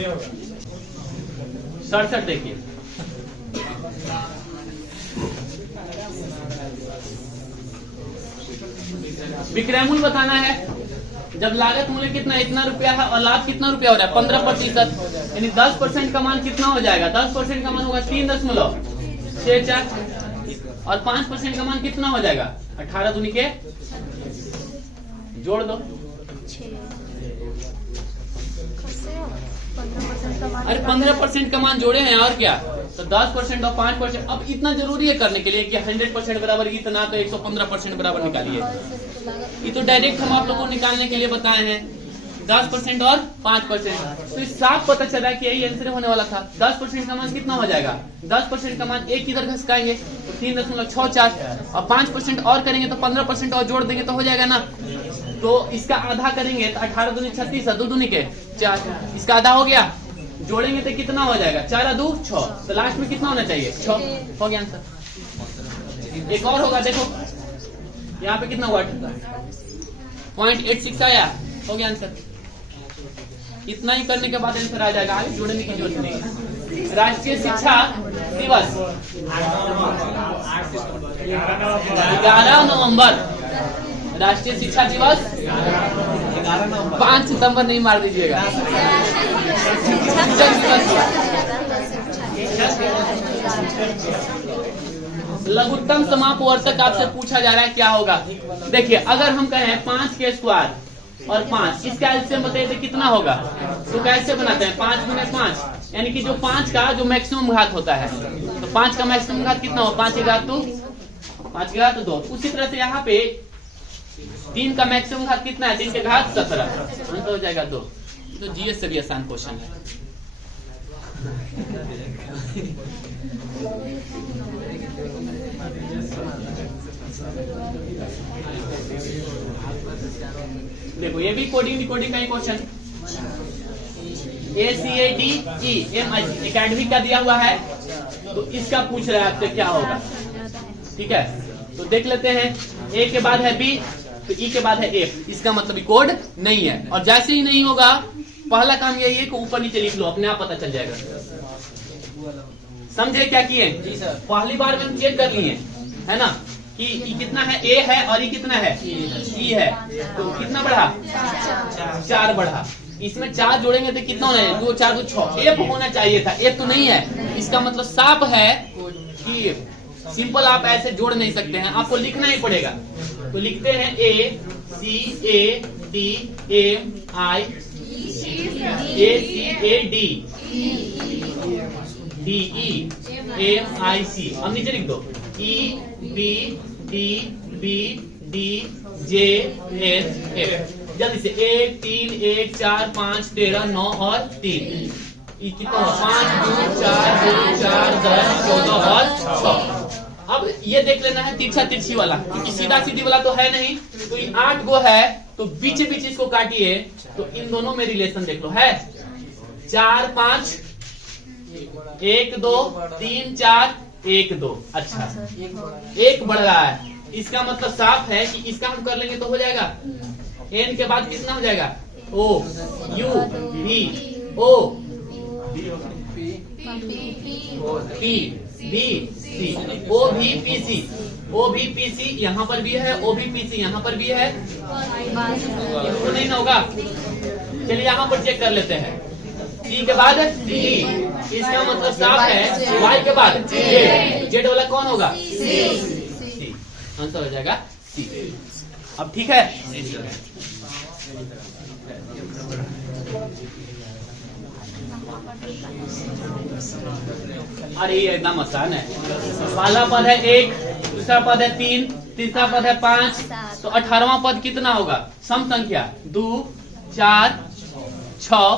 67 देखिए। विक्रय मूल्य बताना है। जब लागत मूल्य कितना, इतना रुपया है, और लाभ कितना रुपया हो रहा है? 15%। यानी 10% का मान कितना हो जाएगा? 10% का मान होगा 3.64, और 5% का मान कितना हो जाएगा? 18 दूनी के जोड़ दो। अरे 15% का मान जोड़े हैं और क्या? तो 10% और 5%। अब इतना जरूरी है करने के लिए कि 100% बराबर इतना, तो 115% बराबर निकालिए। ये तो डायरेक्ट हम आप लोगों को निकालने के लिए बताए हैं। 10% और 5%, तो साफ पता चला कि यही आंसर होने वाला था। 10% का मान कितना हो जाएगा? 10% का मान एक इधर घसकाएंगे तो 3.64, और 5% और करेंगे तो 15% और जोड़ देंगे तो हो जाएगा ना। तो इसका आधा करेंगे तो 18 दूनी 36, 2 दूनी के 4, इसका आधा हो गया। जोड़ेंगे तो कितना हो जाएगा? 4 2 6, तो लास्ट में कितना होना चाहिए? 6 हो गया आंसर। एक और होगा, देखो यहाँ पे कितना हुआ? 0.86 आया, हो गया आंसर। इतना ही करने के बाद आंसर आ जाएगा, आगे जोड़ने की जरूरत नहीं। राष्ट्रीय शिक्षा दिवस 11 नवंबर। राष्ट्रीय शिक्षा दिवस 5 सितंबर नहीं मार दीजिएगा। लघुत्तम समापवर्तक आपसे पूछा जा रहा है क्या होगा। देखिए अगर हम कहें 5 के स्क्वायर और 5 इसका एलसीएम बताइए तो कितना होगा। तो कैसे बनाते हैं 5 गुने 5 यानी कि जो 5 का जो मैक्सिमम घात होता है तो 5 का मैक्सिमम घात कितना हो 5 की घात 2। उसी तरह से यहाँ पे 3 का मैक्सिमम घात कितना है 3 के घात 17 अंत हो जाएगा 2। तो जीएस से भी आसान क्वेश्चन है। देखो ये भी कोडिंग डिकोडिंग का ही क्वेश्चन। ACADE एकेडमिक का दिया हुआ है तो इसका पूछ रहा है आपसे क्या होगा। ठीक है तो देख लेते हैं ए के बाद है बी तो ई के बाद है एफ। इसका मतलब कोड नहीं है और जैसे ही नहीं होगा पहला काम यही है कि ऊपर नीचे लिख लो अपने आप पता चल जाएगा। समझे क्या किए जी सर। पहली बार में चेक कर लिए है ना कि ई कितना है ए है और ई कितना है ई है तो कितना बढ़ा 4 बढ़ा। इसमें 4 जोड़ेंगे तो कितना होना है 2 4 2 6 एफ होना चाहिए था एफ तो नहीं है। इसका मतलब साफ है कि सिंपल आप ऐसे जोड़ नहीं सकते हैं आपको लिखना ही पड़ेगा। तो लिखते हैं ACADE DEMIC अब नीचे लिख दो EBDBDJSF। जल्दी से 1 3 1 4 5 13 9 और 3 कितना 5 2 4 2 4 10 14 और 6। अब ये देख लेना है तिरछा तिरछी वाला क्योंकि सीधा सीधी वाला तो है नहीं। तो 8 गो है तो बीच बीच इसको काटिए तो इन दोनों में रिलेशन देख लो है 4 5 1 2 3 4 1 2। अच्छा एक बढ़ रहा है इसका मतलब साफ है कि इसका हम कर लेंगे तो हो जाएगा। एन के बाद कितना हो जाएगा O U B O P B C O भी पी सी ओ भी पी सी यहाँ पर भी है ओ भी पी सी यहाँ पर भी है तो नहीं ना होगा। चलिए यहाँ पर चेक कर लेते हैं सी के बाद डी इसका मतलब साफ है वाई के बाद जेड वाला कौन होगा सी आंसर हो जाएगा सी। अब ठीक है अरे ये एकदम आसान है। पहला पद है 1 दूसरा पद है 3 तीसरा पद है 5 तो 18वां पद कितना होगा सम संख्या 2 4 6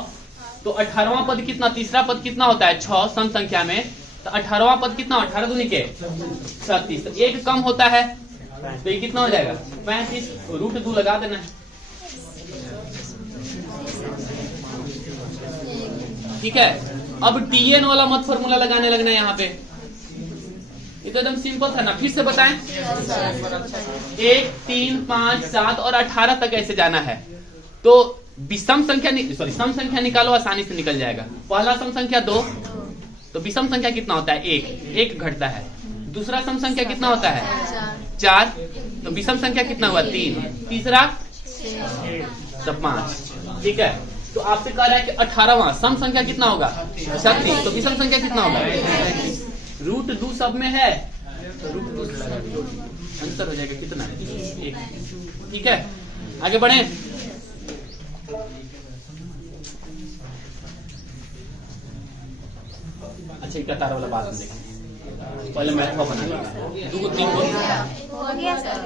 तो 18वां पद कितना तीसरा पद कितना होता है 6 सम संख्या में तो 18वां पद कितना 18 दूनी के 36 तो एक कम होता है तो ये कितना हो जाएगा 35 √2 लगा देना है। ठीक है अब TN वाला मत फॉर्मूला लगाने लगना है यहाँ पे। ये तो एकदम सिंपल था ना फिर से बताएं 1 3 5 7 और 18 तक ऐसे जाना है तो विषम संख्या सम संख्या निकालो आसानी से निकल जाएगा। पहला सम संख्या 2 तो विषम संख्या कितना होता है 1 घटता है। दूसरा सम संख्या कितना होता है 4 तो विषम संख्या कितना हुआ 3 तीसरा तो 5। ठीक है तो आपसे कह रहा है कि 18वां सम संख्या कितना होगा 36 तो विषम संख्या कितना होगा √2 सब में है तो √2 आंसर हो जाएगा कितना 1। ठीक है आगे बढ़े। अच्छा एक कतार वाला बात देखें पहले मैथ बना लेंगे 2 3 हो गया सर।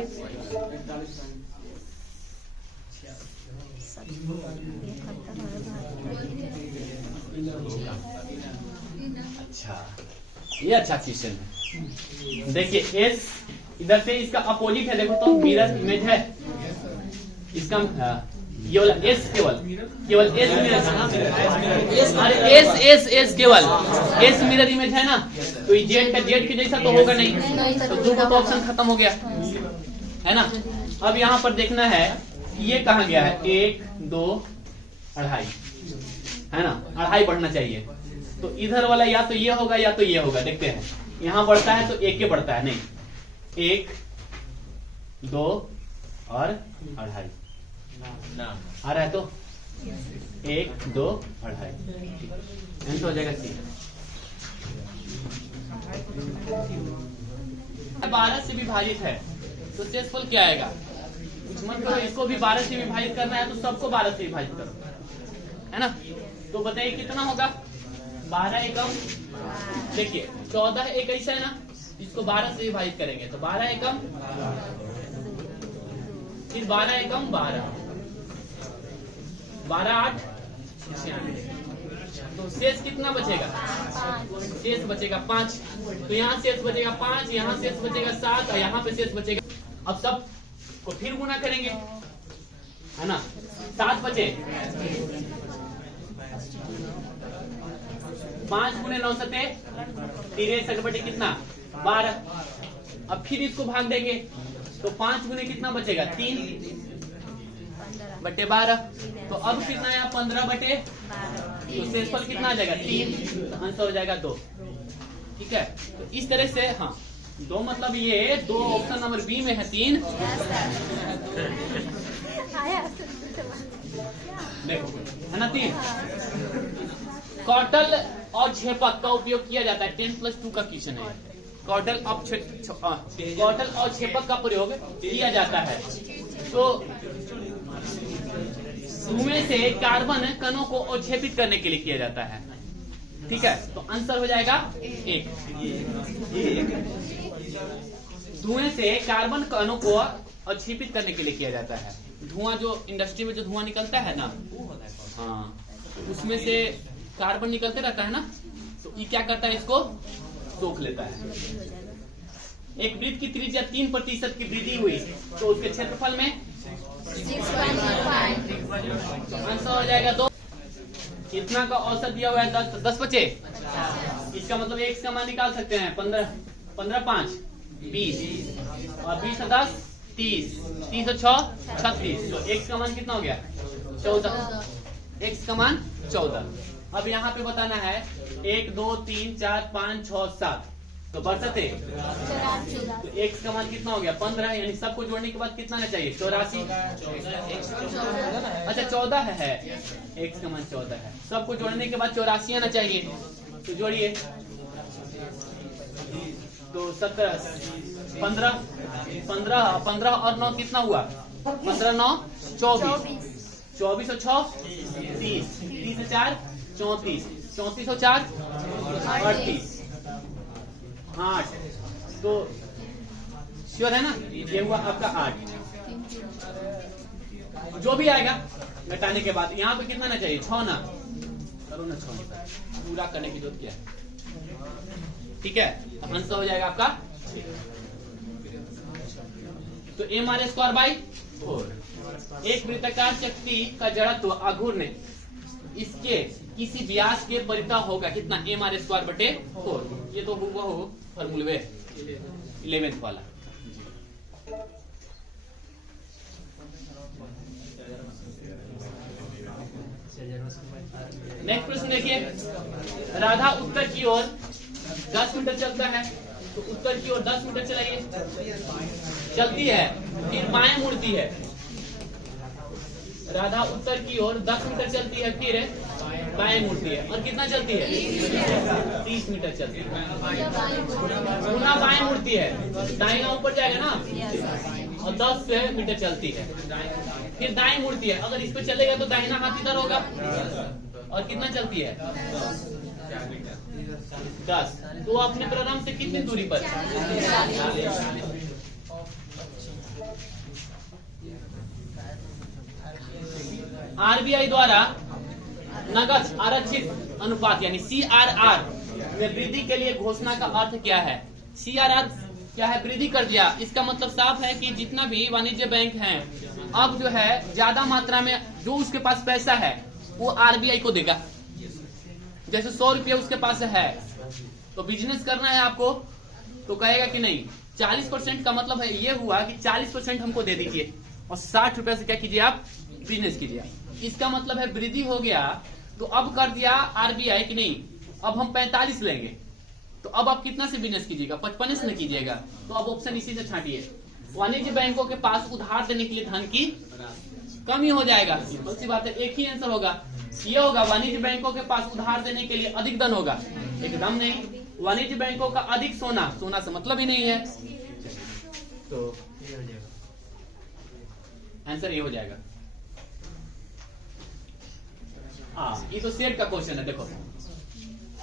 अच्छा ये अच्छा क्वेश्चन है। देखिए एस इधर से इसका अपोजिट है देखो तो मिरर इमेज है इसका ये वाला एस केवल एस एस केवल एस मिरर इमेज है ना तो ये जेड का जेड के जैसा तो होगा नहीं तो 2 का ऑप्शन खत्म हो गया है ना। अब यहाँ पर देखना है ये कहाँ गया है 1 2 2.5 है ना 2.5 बढ़ना चाहिए तो इधर वाला या तो ये होगा या तो ये होगा। देखते हैं यहाँ बढ़ता है तो 1 के बढ़ता है नहीं 1 2 और 2.5 आ रहा है तो 1 2 2.5 आंसर हो जाएगा सी। 12 से विभाजित है तो शेषफल क्या आएगा? कुछ मत करो, इसको भी 12 से विभाजित करना है तो सबको 12 से विभाजित करो, है ना। तो बताइए कितना होगा? 12 एकम, देखिए 14 एक ऐसा है ना, इसको 12 से विभाजित करेंगे तो 12 एकम, फिर 12 एकम 12, 12 8 96, तो शेष कितना बचेगा? शेष बचेगा 5। तो यहाँ शेष बचेगा 5, यहाँ शेष बचेगा 7 और यहाँ पे शेष बचेगा। अब सब को फिर गुना करेंगे, है ना। 7 बचे, 5 गुने 9 सते 63 बटे कितना? 12। अब फिर इसको भाग देंगे तो 5 गुने कितना बचेगा? 3 बटे 12। तो अब कितना है? 15 बटे, तो शेषफल कितना आ जाएगा? 3, तो आंसर हो जाएगा 2। ठीक है, तो इस तरह से हाँ 2 मतलब ये 2 ऑप्शन नंबर बी में है 3। देखो है ना 3। कॉटल और छेपक का उपयोग किया जाता है, 10+2 का क्वेश्चन है। कॉटल और छेपक का प्रयोग किया जाता है तो धुएं से कार्बन कणों को अवक्षेपित करने के लिए किया जाता है। ठीक है, तो आंसर हो जाएगा 1। धुएं से कार्बन कणों को अवक्षेपित करने के लिए किया जाता है। धुआं जो इंडस्ट्री में जो धुआं निकलता है ना, हाँ उसमें से कार्बन निकलते रहता है ना, तो ये क्या करता है? इसको सोख लेता है। एक वृत्त की त्रिज्या 3% की वृद्धि हुई तो उसके क्षेत्रफल में आंसर हो जाएगा 2। कितना का औसत दिया हुआ है? 10 बचे। इसका मतलब x का मान निकाल सकते हैं। 15 5 20 और 20 और 10 30, 30 और 6 36, तो x का मान कितना हो गया? 14। x का मान 14। अब यहाँ पे बताना है 1 2 3 4 5 6 7, तो बरसते तो x का मान कितना हो गया? 15, यानी सबको जोड़ने के बाद कितना आना चाहिए? 84। अच्छा 14 है, x का मान 14 है, सबको जोड़ने के बाद 84 आना चाहिए। तो जोड़िए, तो 17 15 और 9 कितना हुआ? 15 9 24, 24 और 6 30, 30 और 4 34, 34 और 4 38, 8। तो श्योर है ना, ये हुआ आपका 8। जो भी आएगा घटाने के बाद यहाँ पे कितना आना चाहिए? 6 ना, करो ना 6 पूरा करने की जरूरत क्या है। ठीक है, आंसर हो जाएगा आपका। तो m²/4। एक वृत्ताकार चक्ति का जड़त्व आघूर्ण इसके किसी व्यास के परितः होगा कितना? m²/4। ये तो हुआ हो फॉर्मूले 11th वाला। नेक्स्ट प्रश्न देखिए, राधा उत्तर की ओर 10 मीटर चलता है, तो उत्तर की ओर 10 मीटर चलाइए, चलती है, फिर बाएं मुड़ती है। राधा उत्तर की ओर 10 मीटर चलती है, फिर बाएं मुड़ती है, और कितना चलती है? 30 मीटर चलती है। पुनः बाएं मुड़ती है, दाहिना ऊपर जाएगा ना, और 10 मीटर चलती है, फिर दाएं मुड़ती है। अगर इस पे चलेगा तो दाहिना हाथ इधर होगा, और कितना चलती है? 10। तो अपने प्रारंभ से कितनी दूरी पर? आरबीआई द्वारा नकद आरक्षित अनुपात यानी CRR में वृद्धि के लिए घोषणा का अर्थ क्या है? CRR क्या है? वृद्धि कर दिया। इसका मतलब साफ है कि जितना भी वाणिज्य बैंक हैं, अब जो है ज्यादा मात्रा में जो उसके पास पैसा है वो आरबीआई को देगा। जैसे 100 रुपया उसके पास है, तो बिजनेस करना है आपको, तो कहेगा कि नहीं 40% का मतलब है ये हुआ कि 40% हमको दे दीजिए, और 60 रुपया से क्या कीजिए? आप बिजनेस कीजिए। इसका मतलब है वृद्धि हो गया। तो अब कर दिया आरबीआई कि नहीं, अब हम 45 लेंगे, तो अब आप कितना से बिजनेस कीजिएगा? 55 से कीजिएगा। तो अब ऑप्शन इसी से छांटिए। वाणिज्य बैंकों के पास उधार देने के लिए धन की कम ही हो जाएगा, सिंपल सी बात है, एक ही आंसर होगा। ये होगा वाणिज्य बैंकों के पास उधार देने के लिए अधिक धन होगा, एकदम नहीं। वाणिज्य बैंकों का अधिक सोना, सोना से मतलब ही नहीं है, तो आंसर ये हो जाएगा। हाँ, ये तो सेट का क्वेश्चन है, देखो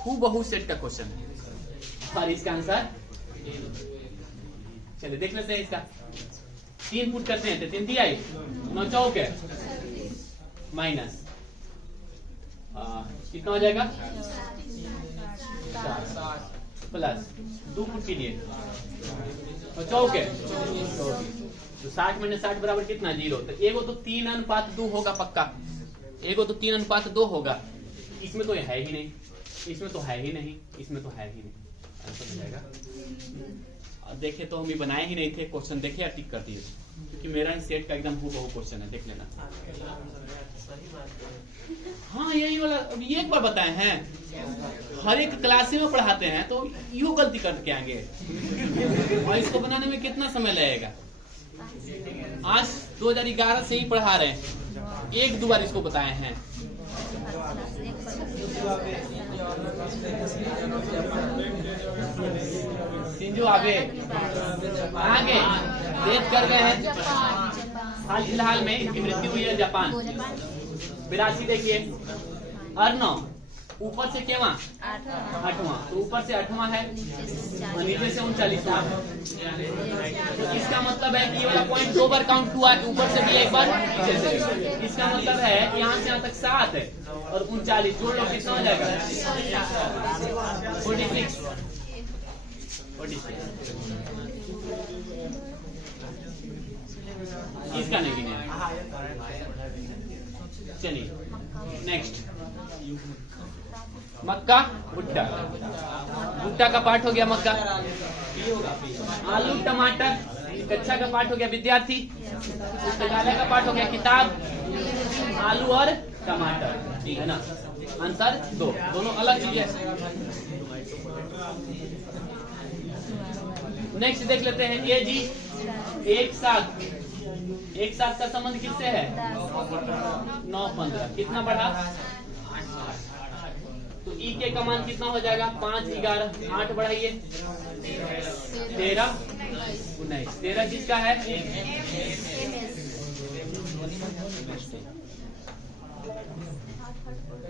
हूबहू सेट का क्वेश्चन है और इसका आंसर, चलिए देख लेते हैं इसका। 3 फुट करते हैं, तो 3 दिया 9 चौक है माइनस कितना हो जाएगा 4 प्लस 2 फुट कीजिए और चौक है तो 60 में 60 बराबर कितना 0। तो एगो तो 3:2 होगा पक्का, एगो तो 3:2 होगा। इसमें तो है ही नहीं, इसमें तो है ही नहीं, इसमें तो है ही नहीं, आंसर हो जाएगा। और देखे तो हम ये बनाए ही नहीं थे क्वेश्चन, देखे या टिक कर दिए, क्योंकि मेरा ही सेट का एकदम हूबहू क्वेश्चन है, देख लेना। हाँ यही वाला, ये एक बार बताए हैं, हर एक क्लास में पढ़ाते हैं तो यो गलती करके आएंगे और इसको बनाने में कितना समय लगेगा। आज 2011 से ही पढ़ा रहे हैं, 1-2 बार इसको बताए हैं। सिंजू आगे आगे देख कर गए हैं, हाल फिलहाल में इनकी मृत्यु हुई है जापान। 82 देखिए, अर्नव ऊपर से केवा 8वां, तो ऊपर से 8वां है और नीचे से 39वां है। तो इसका मतलब है कि ये वाला पॉइंट 2 बार काउंट हुआ है, ऊपर से भी 1 बार नीचे से। इसका मतलब है कि यहाँ से यहाँ तक 7 है और 39 जोड़ लो कितना हो जाएगा 46। इसका नहीं गिना। चलिए नेक्स्ट, मक्का भुट्टा, भुट्टा का पाठ हो गया मक्का। आलू टमाटर कच्चा का पाठ हो गया विद्यार्थी। पुस्तकालय का पाठ हो गया किताब, आलू और टमाटर, ठीक है ना। आंसर 2, दोनों अलग चीज है। नेक्स्ट देख लेते हैं ये जी, एक साथ का संबंध किससे है 9-15, कितना बढ़ा तो ई के का मान कितना हो जाएगा 5, 11, 8 बढ़ाइए 13, 19, 13 किसका है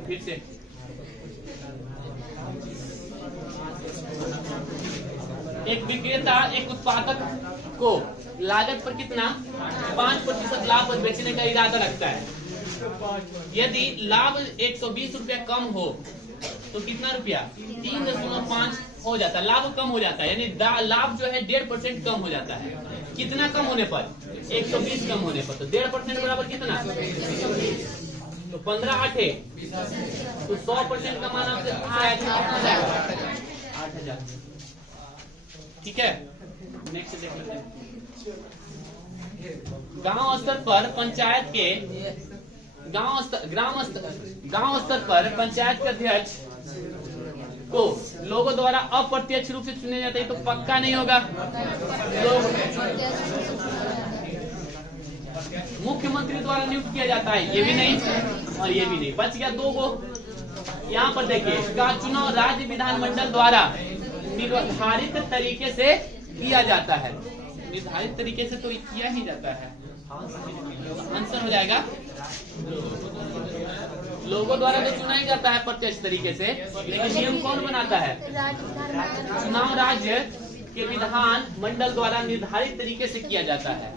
फिर से एक विक्रेता एक उत्पादक को लागत पर कितना 5% लाभ पर बेचने का इरादा रखता है। यदि लाभ 120 रुपया कम हो तो कितना रुपया 3.5 हो जाता है, लाभ कम हो जाता है, यानी लाभ जो है 1.5% कम हो जाता है। कितना कम होने पर 120 कम होने पर, तो 1.5% बराबर कितना तो 15/8 तो 100% का मान आपसे 8,000। ठीक है, नेक्स्ट देख लेते हैं। गांव स्तर पर पंचायत के गांव स्तर पर पंचायत के अध्यक्ष को लोगों द्वारा अप्रत्यक्ष रूप से चुने जाते हैं, तो पक्का नहीं होगा। मुख्यमंत्री द्वारा नियुक्त किया जाता है, ये भी नहीं और ये भी नहीं, बच गया 2 गो। यहाँ पर देखिए, का चुनाव राज्य विधानमंडल द्वारा निर्धारित तरीके से किया जाता है, निर्धारित तरीके से तो किया ही जाता है। आंसर हो जाएगा लोगों द्वारा तो चुना ही जाता है प्रत्यक्ष तरीके से, लेकिन नियम कौन बनाता है चुनाव राज्य के विधान मंडल द्वारा निर्धारित तरीके से किया जाता है,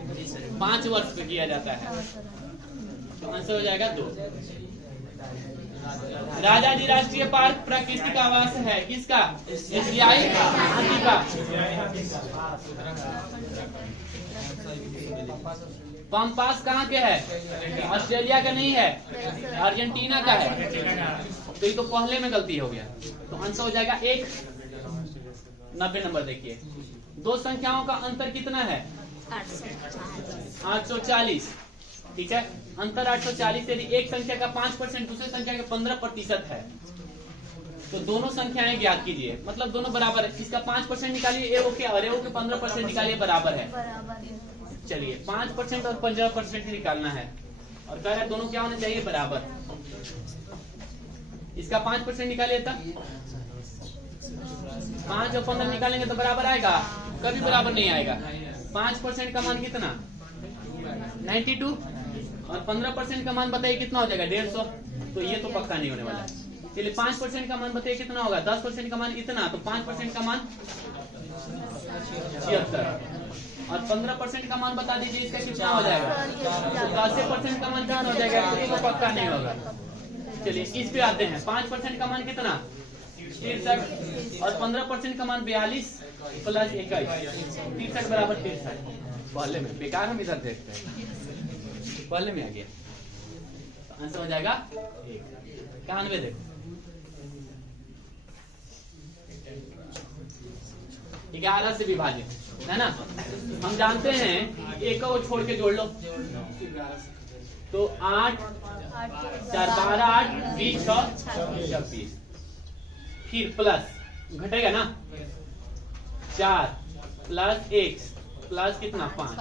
5 वर्ष में किया जाता है। तो आंसर हो जाएगा 2। राजाजी राष्ट्रीय पार्क प्राकृतिक आवास है किसका एशियाई हाथी का। पंपास कहाँ के है ऑस्ट्रेलिया का नहीं है, अर्जेंटीना का है, तो ये तो पहले में गलती हो गया। तो आंसर हो जाएगा 1। 90 नंबर देखिए, 2 संख्याओं का अंतर कितना है 840, ठीक है। अंतर 840, यदि एक संख्या का 5% दूसरी संख्या का 15% है तो दोनों संख्याएं ज्ञात कीजिए, मतलब दोनों बराबर है। इसका 5% निकालिए एओ के और एओ के 15% निकालिए, बराबर है। चलिए 5% और 15% ही निकालना है। और कह रहा है दोनों क्या होने चाहिए, बराबर। इसका 5% निकालिए था, 5 और 15 निकालेंगे तो बराबर आएगा, कभी बराबर नहीं आएगा। 5% का मान कितना, 92, और 15% का मान बताइए कितना हो जाएगा, 150। तो ये तो पक्का नहीं होने वाला है। चलिए 5% का मान बताइए कितना होगा, 10% का मान इतना, तो 5% का मान 76, और 15% का मान बता दीजिए इसका कितना हो जाएगा, तो 80% का मान कितना हो जाएगा, ये तो पक्का नहीं होगा। चलिए इस पे आते हैं, 5% का मान कितना, 63, और 15% का मान 42 प्लस 21, 63 बराबर 63। पहले में बेकार हम इधर देखते हैं, पहले में आ गया, तो आंसर हो जाएगा 91। देखो 11 से विभाजित है ना, हम जानते हैं एक को छोड़ के जोड़ लो, तो 8 4 12 8 20 6 26, फिर प्लस घटेगा ना, 4 प्लस 1 प्लस कितना 5।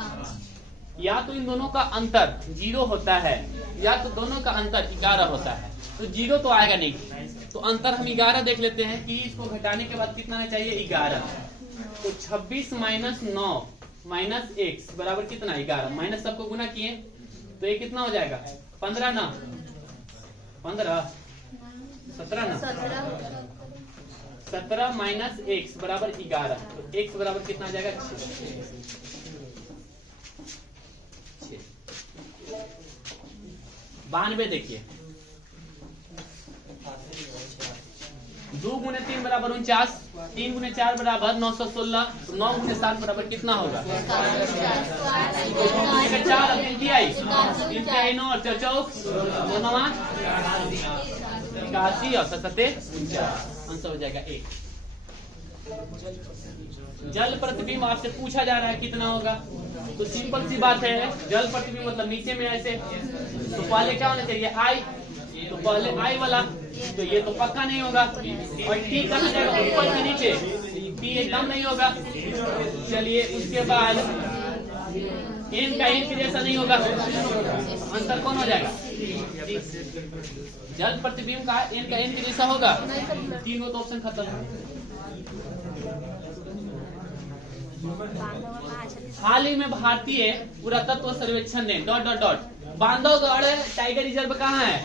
या तो इन दोनों का अंतर 0 होता है, या तो दोनों का अंतर 11 होता है, तो 0 तो आएगा नहीं। तो अंतर हम 11 देख लेते हैं कि इसको घटाने के बाद कितना आना चाहिए, 11। तो 26 माइनस 9 माइनस x बराबर कितना, 11। माइनस सबको गुना किए तो ये कितना हो जाएगा, 15 ना, 15 17 ना, 17 माइनस x बराबर 11। तो x बराबर कितना आ जाएगा, 6। 92 देखिए, 2 गुने 3 बराबर 49, 3 गुने 4 बराबर 916, 9 गुने 7 बराबर कितना होगा, 4 9 और 81 और 77 आंसर हो जाएगा 1। जल प्रतिबिंब आपसे पूछा जा रहा है कितना होगा, तो सिंपल सी बात है, जल प्रतिबिंब मतलब नीचे में ऐसे, तो पहले क्या होना चाहिए, आई, तो पहले आई वाला, तो ये तो पक्का नहीं होगा। और टी कहाँ जाएगा, ऊपर से नीचे, टी एकदम नहीं होगा। चलिए उसके बाद एन का एन की जैसा नहीं होगा, आंसर कौन हो जाएगा, जल प्रतिबिंब का एन का एन की जैसा होगा, तीनों तो ऑप्शन खत्म। हाल ही में भारतीय पुरातत्व सर्वेक्षण ने ... बांधवगढ़ टाइगर रिजर्व कहाँ है,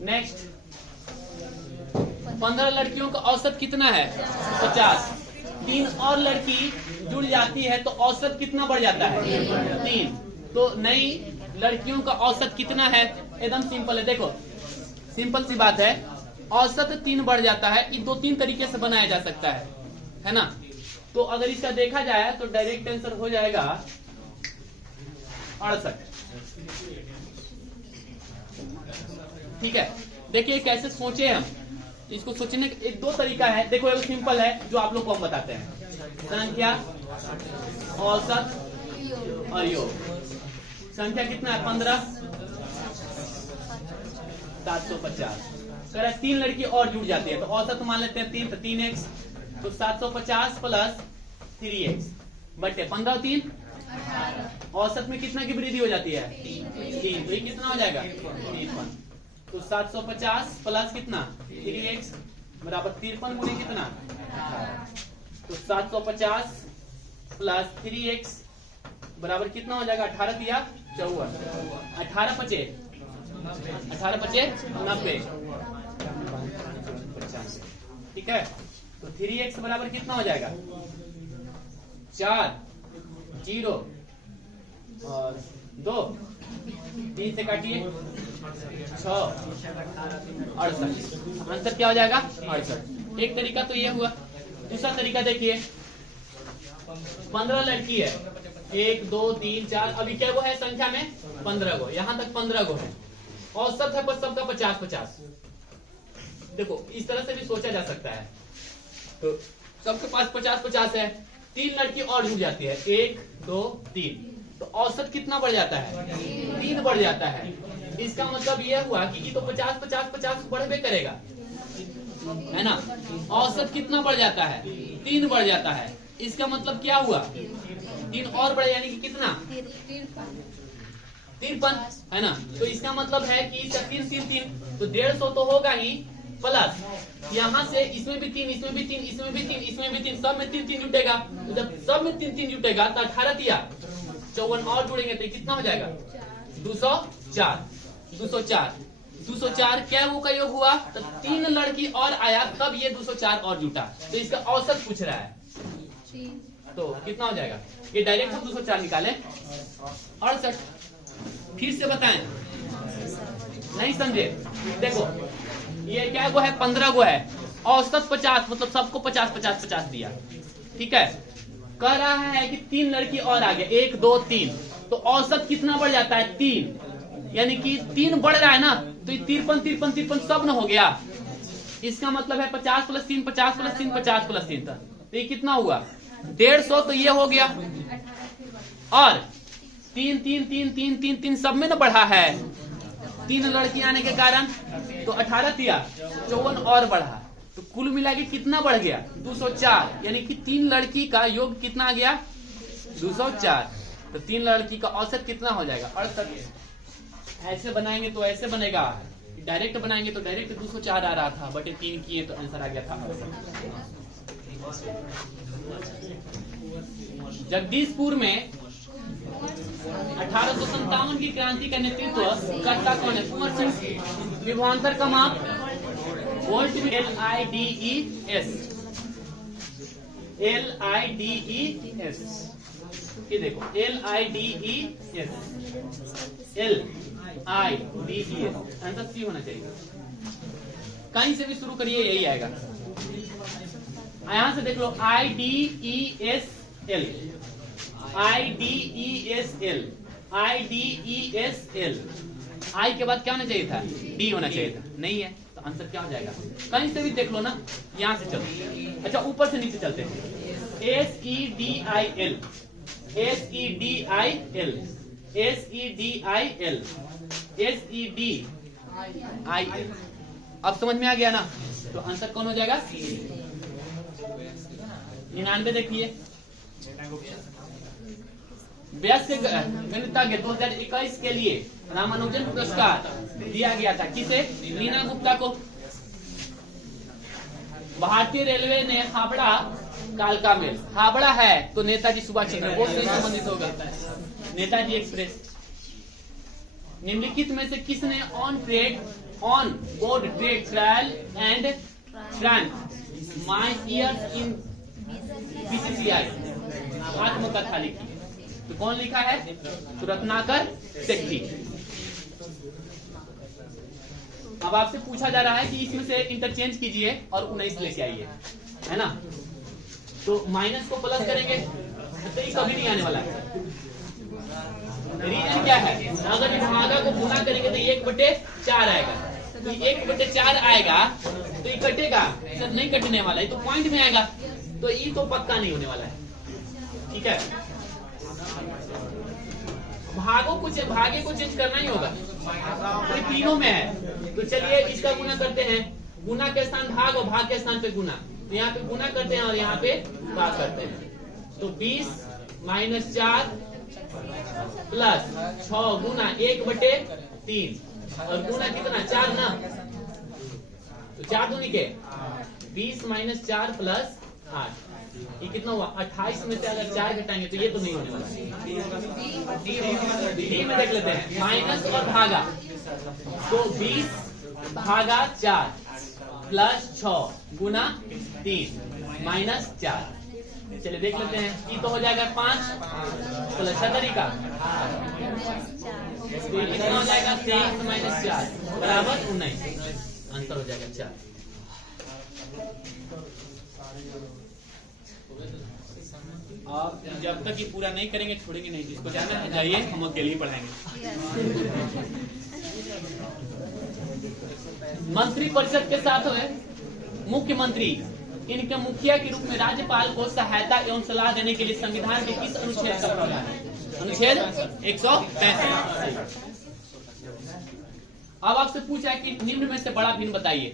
नेक्स्ट 15 लड़कियों का औसत कितना है, 50। 3 और लड़की जुड़ जाती है तो औसत कितना बढ़ जाता है, 3। तो नई लड़कियों का औसत कितना है, एकदम सिंपल है, देखो सिंपल सी बात है, औसत 3 बढ़ जाता है। ये 2-3 तरीके से बनाया जा सकता है ना। तो अगर इसका देखा जाए तो डायरेक्ट आंसर हो जाएगा 68। ठीक है, देखिए कैसे सोचे हम, इसको सोचने का 2 तरीका है। देखो एक सिंपल है जो आप लोग को हम बताते हैं, संख्या, औसत और योग। संख्या कितना है, 15 750। 3 लड़की और जुड़ जाती है तो औसत मान लेते हैं 3, तो 3x, तो 750 प्लस 3x बटे 15 3, औसत में कितना की वृद्धि हो जाती है, 3। तो ये कितना हो जाएगा, 53। तो 750 प्लस कितना 3x बराबर 53 गुणे कितना, तो 750 प्लस 3x बराबर कितना हो जाएगा, 18 दिया 54, 18 पचे 90। ठीक है, तो 3x बराबर कितना हो जाएगा, 4 0 और 2, 3 से काटिए 6 68। आंसर क्या हो जाएगा, 68। एक तरीका तो ये हुआ। दूसरा तरीका देखिए, 15 लड़की है, 1 2 3 4, अभी क्या वो है संख्या में 15 गो, यहाँ तक 15 गो है, औसत है पर सबका 50-50। देखो इस तरह से भी सोचा जा सकता है, तो सबके पास 50-50 है, 3 लड़की और जुड़ जाती है, 1 2 3, तो औसत कितना बढ़ जाता है, 3 बढ़ जाता है। इसका मतलब यह हुआ कि ये तो 50-50-50 बढ़े करेगा, है ना। औसत कितना बढ़ जाता है, 3 बढ़ जाता है। इसका मतलब क्या हुआ, 3 और बढ़े, यानी कि कितना, 53 है ना। तो इसका मतलब है कि इसका 3 3 3 तो 150 तो होगा ही, प्लस यहाँ से इसमें भी 3, इसमें भी 3, इसमें भी 3, इसमें भी 3, सब में 3 3 जुटेगा। तो जब सब में 3 3 जुटेगा तो 18 दिया, 54 और जुड़ेंगे तो कितना हो जाएगा, 204। 204 क्या वो का योग हुआ, तो 3 लड़की और आया तब ये 204 और जुटा। तो इसका औसत पूछ रहा है, तो कितना हो जाएगा, ये डायरेक्ट हम 204 निकालें, 68। फिर से बताएं, नहीं समझे, देखो ये क्या गो है, 15 गो है, औसत 50, मतलब सबको 50 50 50 दिया, ठीक है। कह रहा है कि 3 लड़की और आ गया, 1 2 3, तो औसत कितना बढ़ जाता है, 3, यानी कि 3 बढ़ रहा है ना, तो ये 53 53 53 सब न हो गया। इसका मतलब है 50 + 3 50 + 3 50 + 3, तो ये कितना हुआ, 150। तो ये हो गया, और 3 3 3 3 3 3 सब में ना बढ़ा है, 3 लड़की आने के कारण, तो 18 दिया, 54 और बढ़ा, तो कुल मिला के कितना बढ़ गया, 204, यानी कि 3 लड़की का योग कितना आ गया, 204। तो 3 लड़की का औसत कितना हो जाएगा, 68। ऐसे बनाएंगे तो ऐसे बनेगा, डायरेक्ट बनाएंगे तो डायरेक्ट 204 आ रहा था, बटे 3 किए तो आंसर आ गया था 68। जगदीशपुर में 1857 की क्रांति का नेतृत्व करता कौन है, कुंवर सिंह। विभवांतर का माप वोल्ट में LIDES, LIDES, ये देखो LIDES, LIDES, आंसर सी होना चाहिए। कहीं से भी शुरू करिए यही आएगा। यहां से देख लो IDESL, IDESL, IDESL, आई के बाद क्या होना चाहिए था, डी होना चाहिए था, नहीं है, तो आंसर क्या हो जाएगा। कहीं से भी देख लो ना, यहां से चलो, अच्छा ऊपर से नीचे चलते हैं, SEDIL, SEDIL, SEDIL, SEDIL, अब समझ में आ गया ना, तो आंसर कौन हो जाएगा, 99। देखिए व्यस्त गणितज्ञ 2021 के लिए रामानुजन पुरस्कार दिया गया था, किसे, लीना गुप्ता को। भारतीय रेलवे ने हावड़ा कालका मेल, हावड़ा है तो नेताजी सुभाष चंद्र बोस से संबंधित होगा, नेताजी एक्सप्रेस। निम्नलिखित में से किसने on board trade trial and Frank my year in BCCI आत्मकथा लिखी, तो कौन लिखा है, तो रत्नाकर सेठी। अब आपसे पूछा जा रहा है कि इसमें से इंटरचेंज कीजिए और 19 लेके आइए, है ना। तो माइनस को प्लस करेंगे तो ये कभी नहीं आने वाला है। रीजन क्या है, अगर भागा को गुना करेंगे तो 1/4 आएगा, तो 1/4 आएगा तो ये कटेगा, सर नहीं कटने वाला है, तो पॉइंट में आएगा, तो ये तो पक्का नहीं होने वाला है, ठीक है। भागे को चेंज करना ही होगा, तो तीनों में है, तो चलिए इसका गुना करते हैं, गुना के स्थान भाग और भाग के स्थान पे गुना, तो यहाँ पे गुना करते हैं और यहाँ पे भाग करते हैं, तो 20 - 4 प्लस 6 गुना 1/3 और गुना कितना 4 ना, तो 4 दूनी के 20 - 4 प्लस 8, ये कितना हुआ 28 में से अगर 4 घटाएंगे तो ये तो नहीं होने वाला। डी में देख लेते हैं, माइनस और भागा, तो 20/4 प्लस 6 गुना 3 माइनस 4, चलिए देख लेते हैं, ये तो हो जाएगा 5 प्लस 6 तरीका, तो ये कितना हो जाएगा 23 - 4 बराबर 19, आंसर हो जाएगा 4। आप जब तक ये पूरा नहीं करेंगे छोड़ेंगे नहीं, जिसको जाना है जाइए, हम अकेले ही पढ़ाएंगे। मंत्री परिषद के साथ हुए मुख्यमंत्री, इनके मुखिया के रूप में राज्यपाल को सहायता एवं सलाह देने के लिए संविधान के किस अनुच्छेद का प्रावधान है, अनुच्छेद 165। अब आपसे पूछा है कि निम्न में से बड़ा भिन्न बताइए,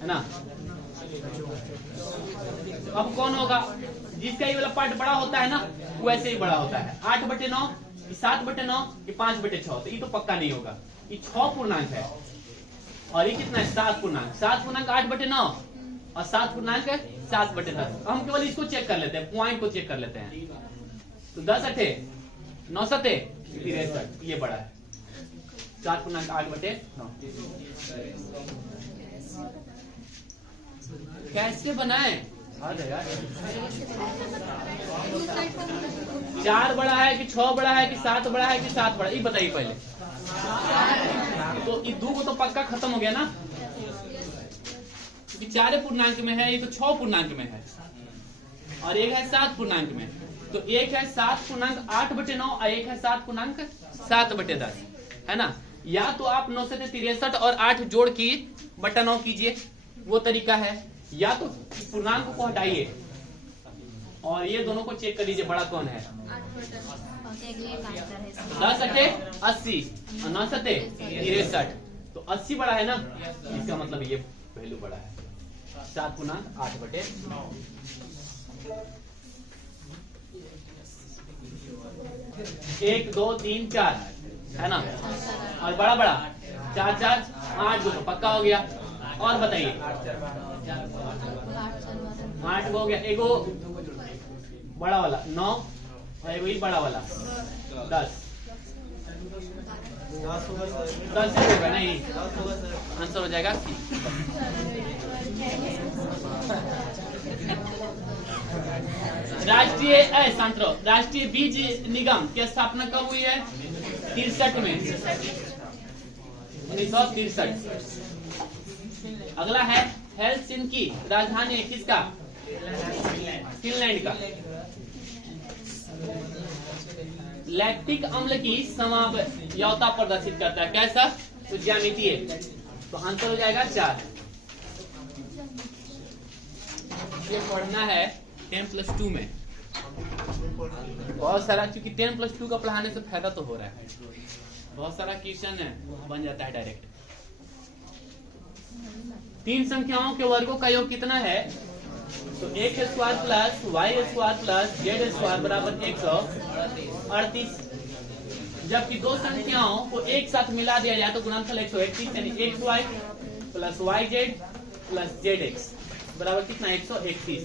है ना। अब कौन होगा? जिसका ये वाला पार्ट बड़ा होता है ना, वो ऐसे ही बड़ा होता है। 8/9, 7/9, 5/6। तो ये तो पक्का नहीं होगा। ये 6 पूर्णांक है और ये कितना है? 7 पूर्णांक। 7 पूर्णांक 8/9 और 7 पूर्णांक 7/10। हम केवल इसको चेक कर लेते हैं, पॉइंट को चेक कर लेते हैं। तो 10 8 9 7 63, ये बड़ा है। 7 पूर्णांक 8/9। कैसे बनाए? अरे यार, 4 बड़ा है कि 6 बड़ा है कि 7 बड़ा है कि 7 बड़ा, ये बताइए पहले। तो ये 2 को तो पक्का खत्म हो गया ना, क्योंकि 4 पूर्णांक में है, ये तो 6 पूर्णांक में है और एक है 7 पूर्णांक में। तो एक है 7 पूर्णांक 8/9 और एक है 7 पूर्णांक 7/10, है ना। या तो आप 9 से 63 और 8 जोड़ की बटा 9 कीजिए, वो तरीका है। या तो पूर्णांक को हटाइए और ये दोनों को चेक कर लीजिए बड़ा कौन है। 10 8 80 और 9 7 63। तो 80 बड़ा है ना, इसका मतलब ये वैल्यू बड़ा है। 7 पूर्णांक 8/9। एक 2 3 4 है ना, और बड़ा बड़ा 4 4 8 2 पक्का हो गया। और बताइए, 8 हो गया। एगो बड़ा वाला 9 और एगो ही बड़ा वाला 10। 10 से होगा नहीं, आंसर हो जाएगा। राष्ट्रीय बीज निगम की स्थापना कब हुई है? 63 में, 1963। अगला है हेलसिंकी, राजधानी है किसका? फिनलैंड का। लैक्टिक अम्ल की समावयवता प्रदर्शित करता है, कैसा? तो ज्यामितीय। तो आंसर हो जाएगा 4। ये पढ़ना है 10+2 में बहुत सारा, क्योंकि 10+2 का पढ़ाने से फायदा तो हो रहा है। बहुत सारा क्वेश्चन है बन जाता है डायरेक्ट। 3 संख्याओं के वर्गों का योग कितना है? तो x² plus y² plus z² बराबर 138। जबकि 2 संख्याओं को एक साथ मिला दिया जाए तो गुणनफल 131, यानी xy plus yz plus zx बराबर कितना? 131।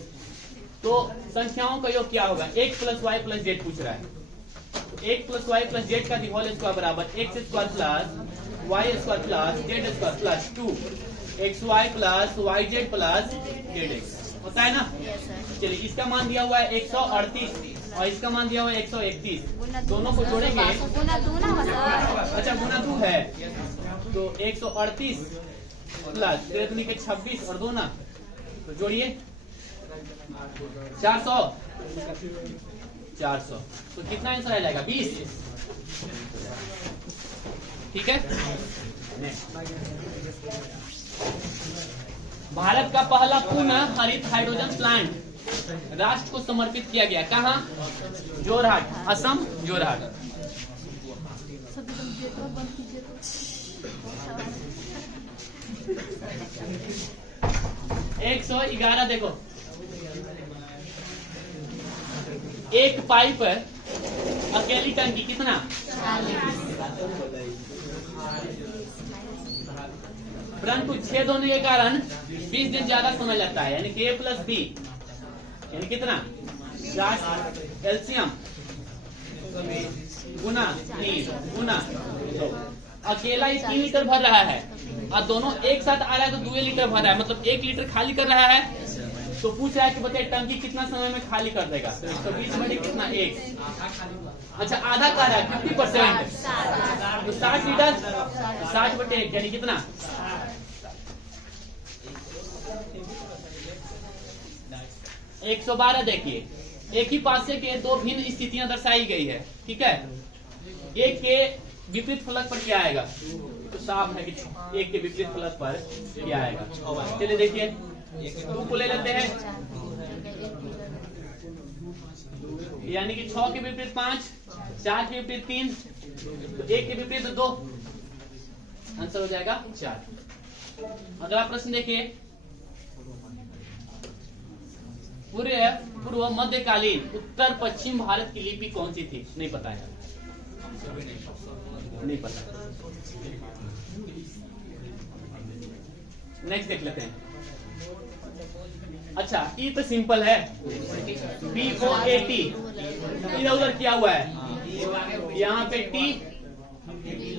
तो संख्याओं का योग क्या होगा? x plus y plus z पूछ रहा है। तो x plus y plus z का होल स्क्वायर बराबर x² plus y² plus z² plus 2xy plus yz plus zx होता है ना। चलिए, इसका मान दिया हुआ है 138 और इसका मान दिया हुआ है 131। दोनों को जोड़ेंगे, अच्छा गुना 2 है तो 138 प्लस 26 और 2 ना, तो जोड़िए 400। तो कितना आंसर आ जाएगा? 20। ठीक है। भारत का पहला पुनः हरित हाइड्रोजन प्लांट राष्ट्र को समर्पित किया गया, कहाँ? जोरहाट, असम जोरहाट। एक 111 देखो, एक पाइप अकेली टंकी कितना? परंतु छेद होने के कारण 20 दिन ज्यादा समय लगता है, यानी कि a प्लस बी, यानी कितना? कैल्शियम गुना 3 गुना 2। अकेला ही 3 लीटर भर रहा है और दोनों एक साथ आ रहा है तो 2 लीटर भर रहा है, मतलब 1 लीटर खाली कर रहा है। तो पूछ रहा है कि बताइए टंकी कितना समय में खाली कर देगा? तो 120 बटे कितना? 1। अच्छा, आधा कर रहा है 50%, तो 60 लीटर 60 बटे 1 यानी कितना? 112। देखिए, एक ही पासे के 2 भिन्न स्थितियां दर्शाई गई है, ठीक है। एक के विपरीत फलक पर क्या आएगा? तो साफ है कि एक के विपरीत फलक पर क्या आएगा। चलिए देखिए, 2 को ले लेते हैं, यानी कि 6 के विपरीत 5, 4 के विपरीत 3, तो 1 के विपरीत 2, आंसर हो जाएगा 4। अगला प्रश्न देखिए, पूर्व मध्यकालीन उत्तर पश्चिम भारत की लिपि कौन सी थी? नहीं पता है, नहीं पता। नेक्स्ट देख लेते हैं। अच्छा, ई तो सिंपल है, BOAT इधर उधर किया हुआ है, यहाँ पे T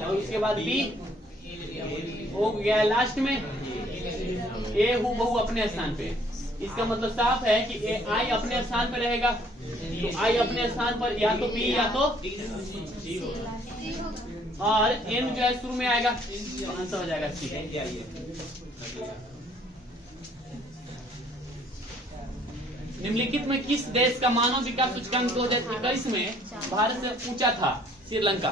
और उसके बाद B हो गया लास्ट में, A हूबहू अपने स्थान पे। इसका मतलब साफ है कि I अपने स्थान पे रहेगा, तो I अपने स्थान पर या तो B या तो और N जो है शुरू में आएगा, तो आंसर हो जाएगा C। निम्नलिखित में किस देश का मानव विकास सूचकांक 2021 में भारत से ऊंचा था? श्रीलंका।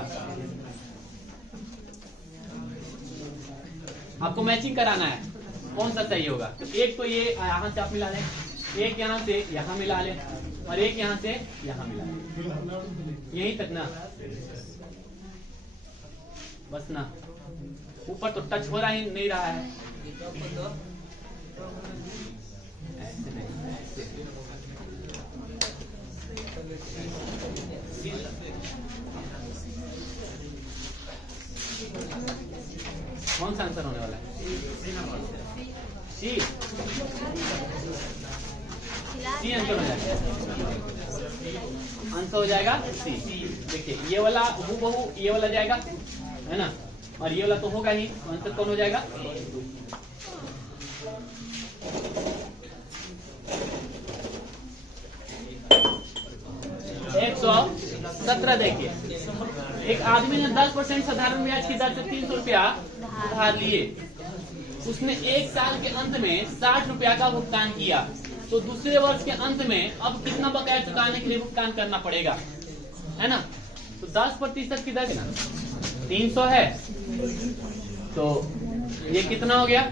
आपको मैचिंग कराना है, कौन सा सही होगा? तो एक तो ये यहाँ से आप मिला लें, एक यहाँ से यहाँ मिला लें और एक यहाँ से यहाँ मिला लें, यही तक ना, बस ना, ऊपर तो टच हो रहा ही नहीं रहा है, ऐसे नहीं, ऐसे। कौन सा आंसर होने वाला है? सी आंसर हो जाएगा, आंसर हो जाएगा सी। देखिए ये वाला हूबहू ये वाला जाएगा, है ना, और ये वाला तो होगा ही, आंसर कौन हो जाएगा? 117। देखिए, एक आदमी ने 10% साधारण ब्याज की दर से 300 रुपया उधार लिए, उसने एक साल के अंत में 60 रुपया का भुगतान किया, तो दूसरे वर्ष के अंत में अब कितना बकाया चुकाने के लिए भुगतान करना पड़ेगा, है ना? तो 10% की दर ना 300 है, तो ये कितना हो गया?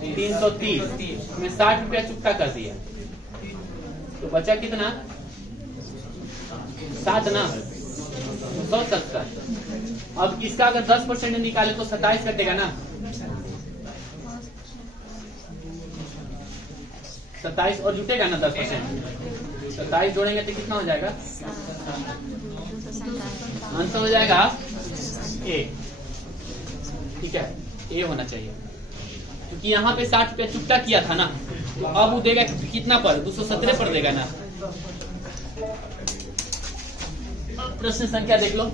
330 में 60 रुपया चुकता कर दिया, तो बचा कितना? 7 ना, 170। अब इसका अगर 10% निकाले तो 27 कटेगा ना, 27 और जुटेगा ना 10%, 27 जोड़ेंगे तो कितना हो जाएगा? आंसर हो जाएगा ए। ठीक है, ए होना चाहिए, क्योंकि यहाँ पे 60 रुपया चुकता किया था ना, तो अब वो देगा कितना पर? 217 पर देगा ना। प्रश्न संख्या देख लो,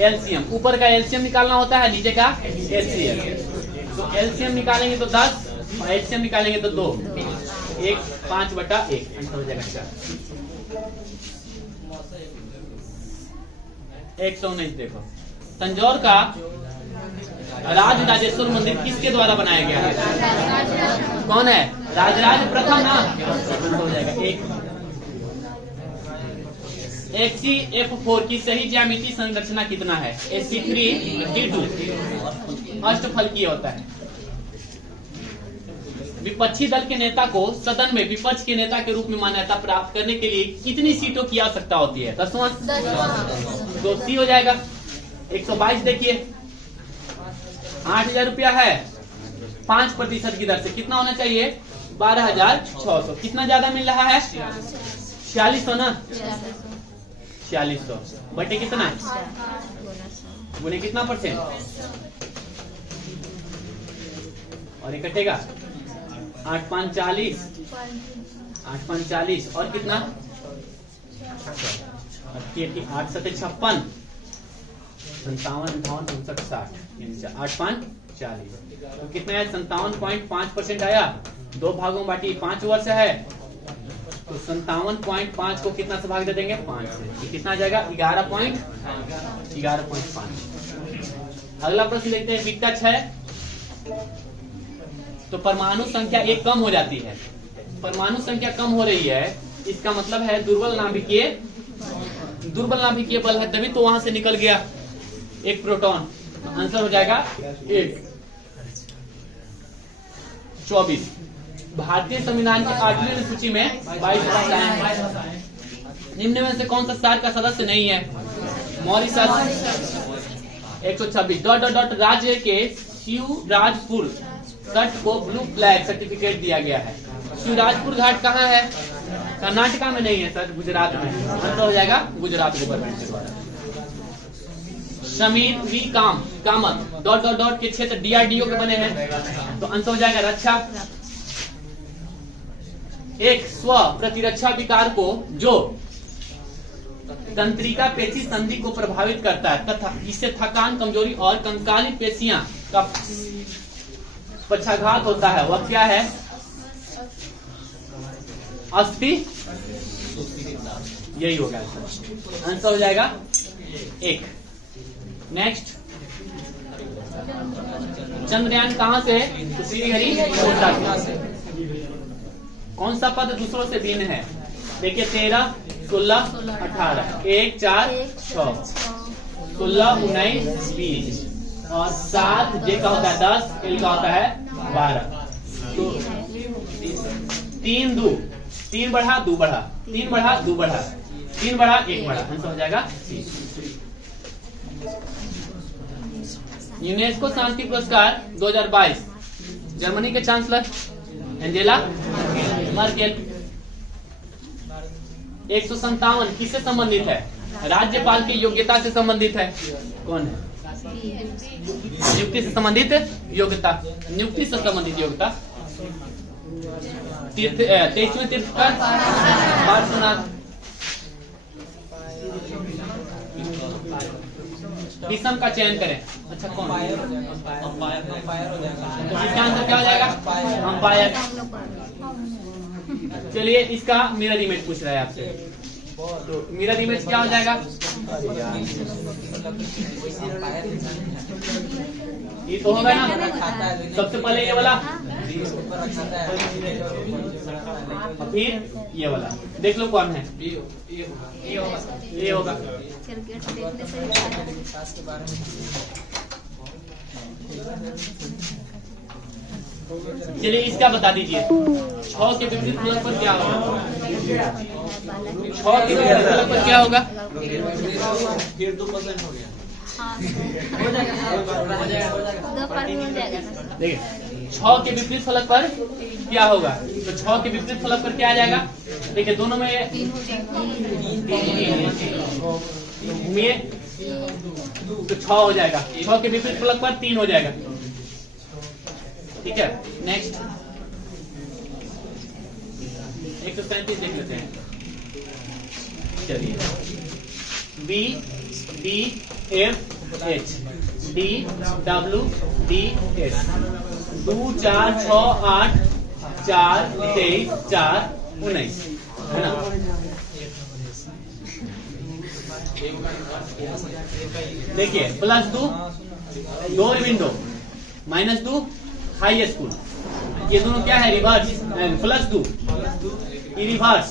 एलसीएम, ऊपर का एलसीएम निकालना होता है, नीचे का एलसीएम। तो एलसीएम निकालेंगे तो 10 और एलसीएम निकालेंगे तो 2, 1 5/1 आंसर हो जाएगा 119। देखो, तंजौर का राजराजेश्वर मंदिर किसके द्वारा बनाया गया है? कौन है? राजराज प्रथम ना, आंसर हो जाएगा 1। HCF4 की सही ज्यामितीय संरचना कितना है? Sc3D2 अष्टफलकीय होता है। विपक्षी दल के नेता को सदन में विपक्ष के नेता के रूप में मान्यता प्राप्त करने के लिए कितनी सीटों की आवश्यकता होती है? 10वां, तो सी हो जाएगा। 122 देखिए, 8000 रुपया है, 5% की दर से कितना होना चाहिए? 12600। कितना ज्यादा मिल रहा है? 4600 ना, 4600 बटे कितना? गुणे कितना परसेंट? और ये कटेगा 8 5 40, 8 5 40 और कितना? 8 7 56, 57 58 59 60, 8 5 40, तो कितना है? 57.5% आया। 2 भागों में बांटी, 5 वर्ष है, तो 57.5 को कितना से भाग दे देंगे? 5 से, तो कितना आ जाएगा? 11.5। अगला प्रश्न देखते हैं, विकट 6। तो परमाणु संख्या 1 कम हो जाती है, परमाणु संख्या कम हो रही है, इसका मतलब है दुर्बल नाभिकीय बल है, तभी तो वहां से निकल गया एक प्रोटॉन। आंसर हो जाएगा 1। 24। भारतीय संविधान की 8वीं अनुसूची में 22 भाषाएं हैं, निम्न में से कौन सा सार्क का सदस्य नहीं है? मॉरिशस। 126 ... राज्य के शिवराजपुर तट को ब्लू फ्लैग सर्टिफिकेट दिया गया है। शिवराजपुर घाट कहाँ है? कर्नाटका में नहीं है सर, गुजरात में। आंसर हो जाएगा गुजरात गवर्नमेंट के द्वारा। Sameer V Kamat dot dot dot के क्षेत्र DRDO के बने हैं, तो आंसर हो जाएगा रक्षा। एक स्व प्रतिरक्षा विकार को जो तंत्रिका पेशी संधि को प्रभावित करता है तथा इससे थकान, कमजोरी और कंकाली पेशियां का पक्षाघात होता है, वह क्या है? अस्थि, यही होगा आंसर हो जाएगा एक। नेक्स्ट, चंद्रयान कहां से है? तो श्रीहरिकोटा से। कौन सा पद दूसरों से भिन्न है? देखिए 13, 16, 18, 1, 4, 6, 16, 19, 20 और 7 जे का होता है 10, एल का होता है 12। तो 3 2, 3 बढ़ा 2 बढ़ा, 3 बढ़ा 2 बढ़ा, 3 बढ़ा 1 बढ़ा, आंसर हो जाएगा C। यूनेस्को शांति पुरस्कार 2022 जर्मनी के चांसलर एंजेला मर्केल। 157 किससे संबंधित है? राज्यपाल की योग्यता से संबंधित है। कौन है? नियुक्ति से संबंधित योग्यता, नियुक्ति से संबंधित योग्यता। 23वें तीर्थंकर पार्श्वनाथ। किसम का चयन करें? अच्छा कौन? अंपायर हो जाएगा। तो इसका आंसर क्या हो जाएगा? अंपायर। चलिए इसका मिरर इमेज पूछ रहा है आपसे, तो मिरर इमेज क्या हो जाएगा? ये तो होगा ना, सबसे पहले ये वाला, फिर ये वाला। देख लो कौन है? ये होगा। क्रिकेट देखने से चलिए इसका बता दीजिए, 6 के विपरीत फलक पर क्या होगा? 6 के विपरीत फलक पर क्या होगा? फिर 2% हो गया। देखिए 6 के विपरीत फलक पर क्या होगा? तो 6 के विपरीत फलक पर क्या आ जाएगा? देखिए दोनों में घूमिए तो 6 हो जाएगा, 6 के विपरीत फलक पर 3 हो जाएगा। ठीक है, नेक्स्ट 137 देख लेते हैं। चलिए B D F H D W D S 2 4 6 8 4 23 4 19 है ना? देखिए +2 विंडो, -2 हाई स्कूल, ये दोनों क्या है? रिवर्स। +2 ये रिवर्स,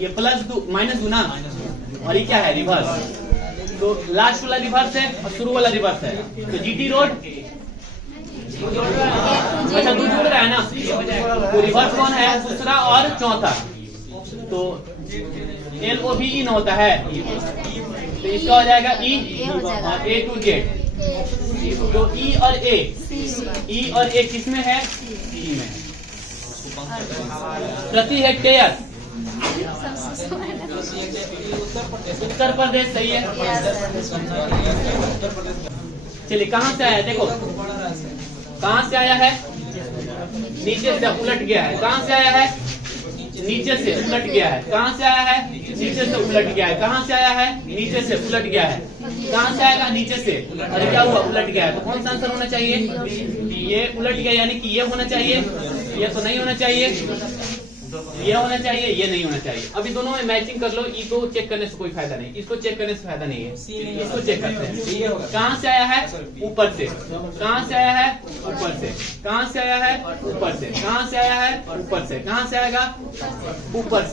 ये +2 -2 ना, और ये क्या है? रिवर्स। तो लास्ट वाला रिवर्स है और शुरू वाला रिवर्स है, तो GT रोड। अच्छा 2 जुड़ रहा है ना, तो रिवर्स कौन है? दूसरा और चौथा, तो LOVE न होता है, तो इसका हो जाएगा E और A to Z। तो E और A किसमें है? C में। प्रति हेक्टेयर उत्तर प्रदेश सही है। चलिए कहाँ से आया है? देखो कहाँ से आया है? नीचे से उलट गया है। कहाँ से आया है? नीचे से उलट गया है। कहाँ से आया है? नीचे से उलट गया है। कहाँ से आया है? नीचे से उलट गया है। कहाँ से आएगा? नीचे से। अरे क्या हुआ? उलट गया है। तो कौन सा आंसर होना चाहिए? ये उलट गया, यानी कि ये होना चाहिए, ये तो नहीं होना चाहिए, ये होना चाहिए, ये नहीं होना चाहिए। अभी दोनों में मैचिंग कर लो। ई को चेक करने से कोई फायदा नहीं, इसको चेक करने से फायदा नहीं है। इसको चेक करते हैं। कहाँ से आया है? ऊपर से। कहाँ से आया है? ऊपर से। कहाँ से आया है? ऊपर से। कहाँ से आया है? ऊपर से। कहाँ से आएगा? ऊपर से।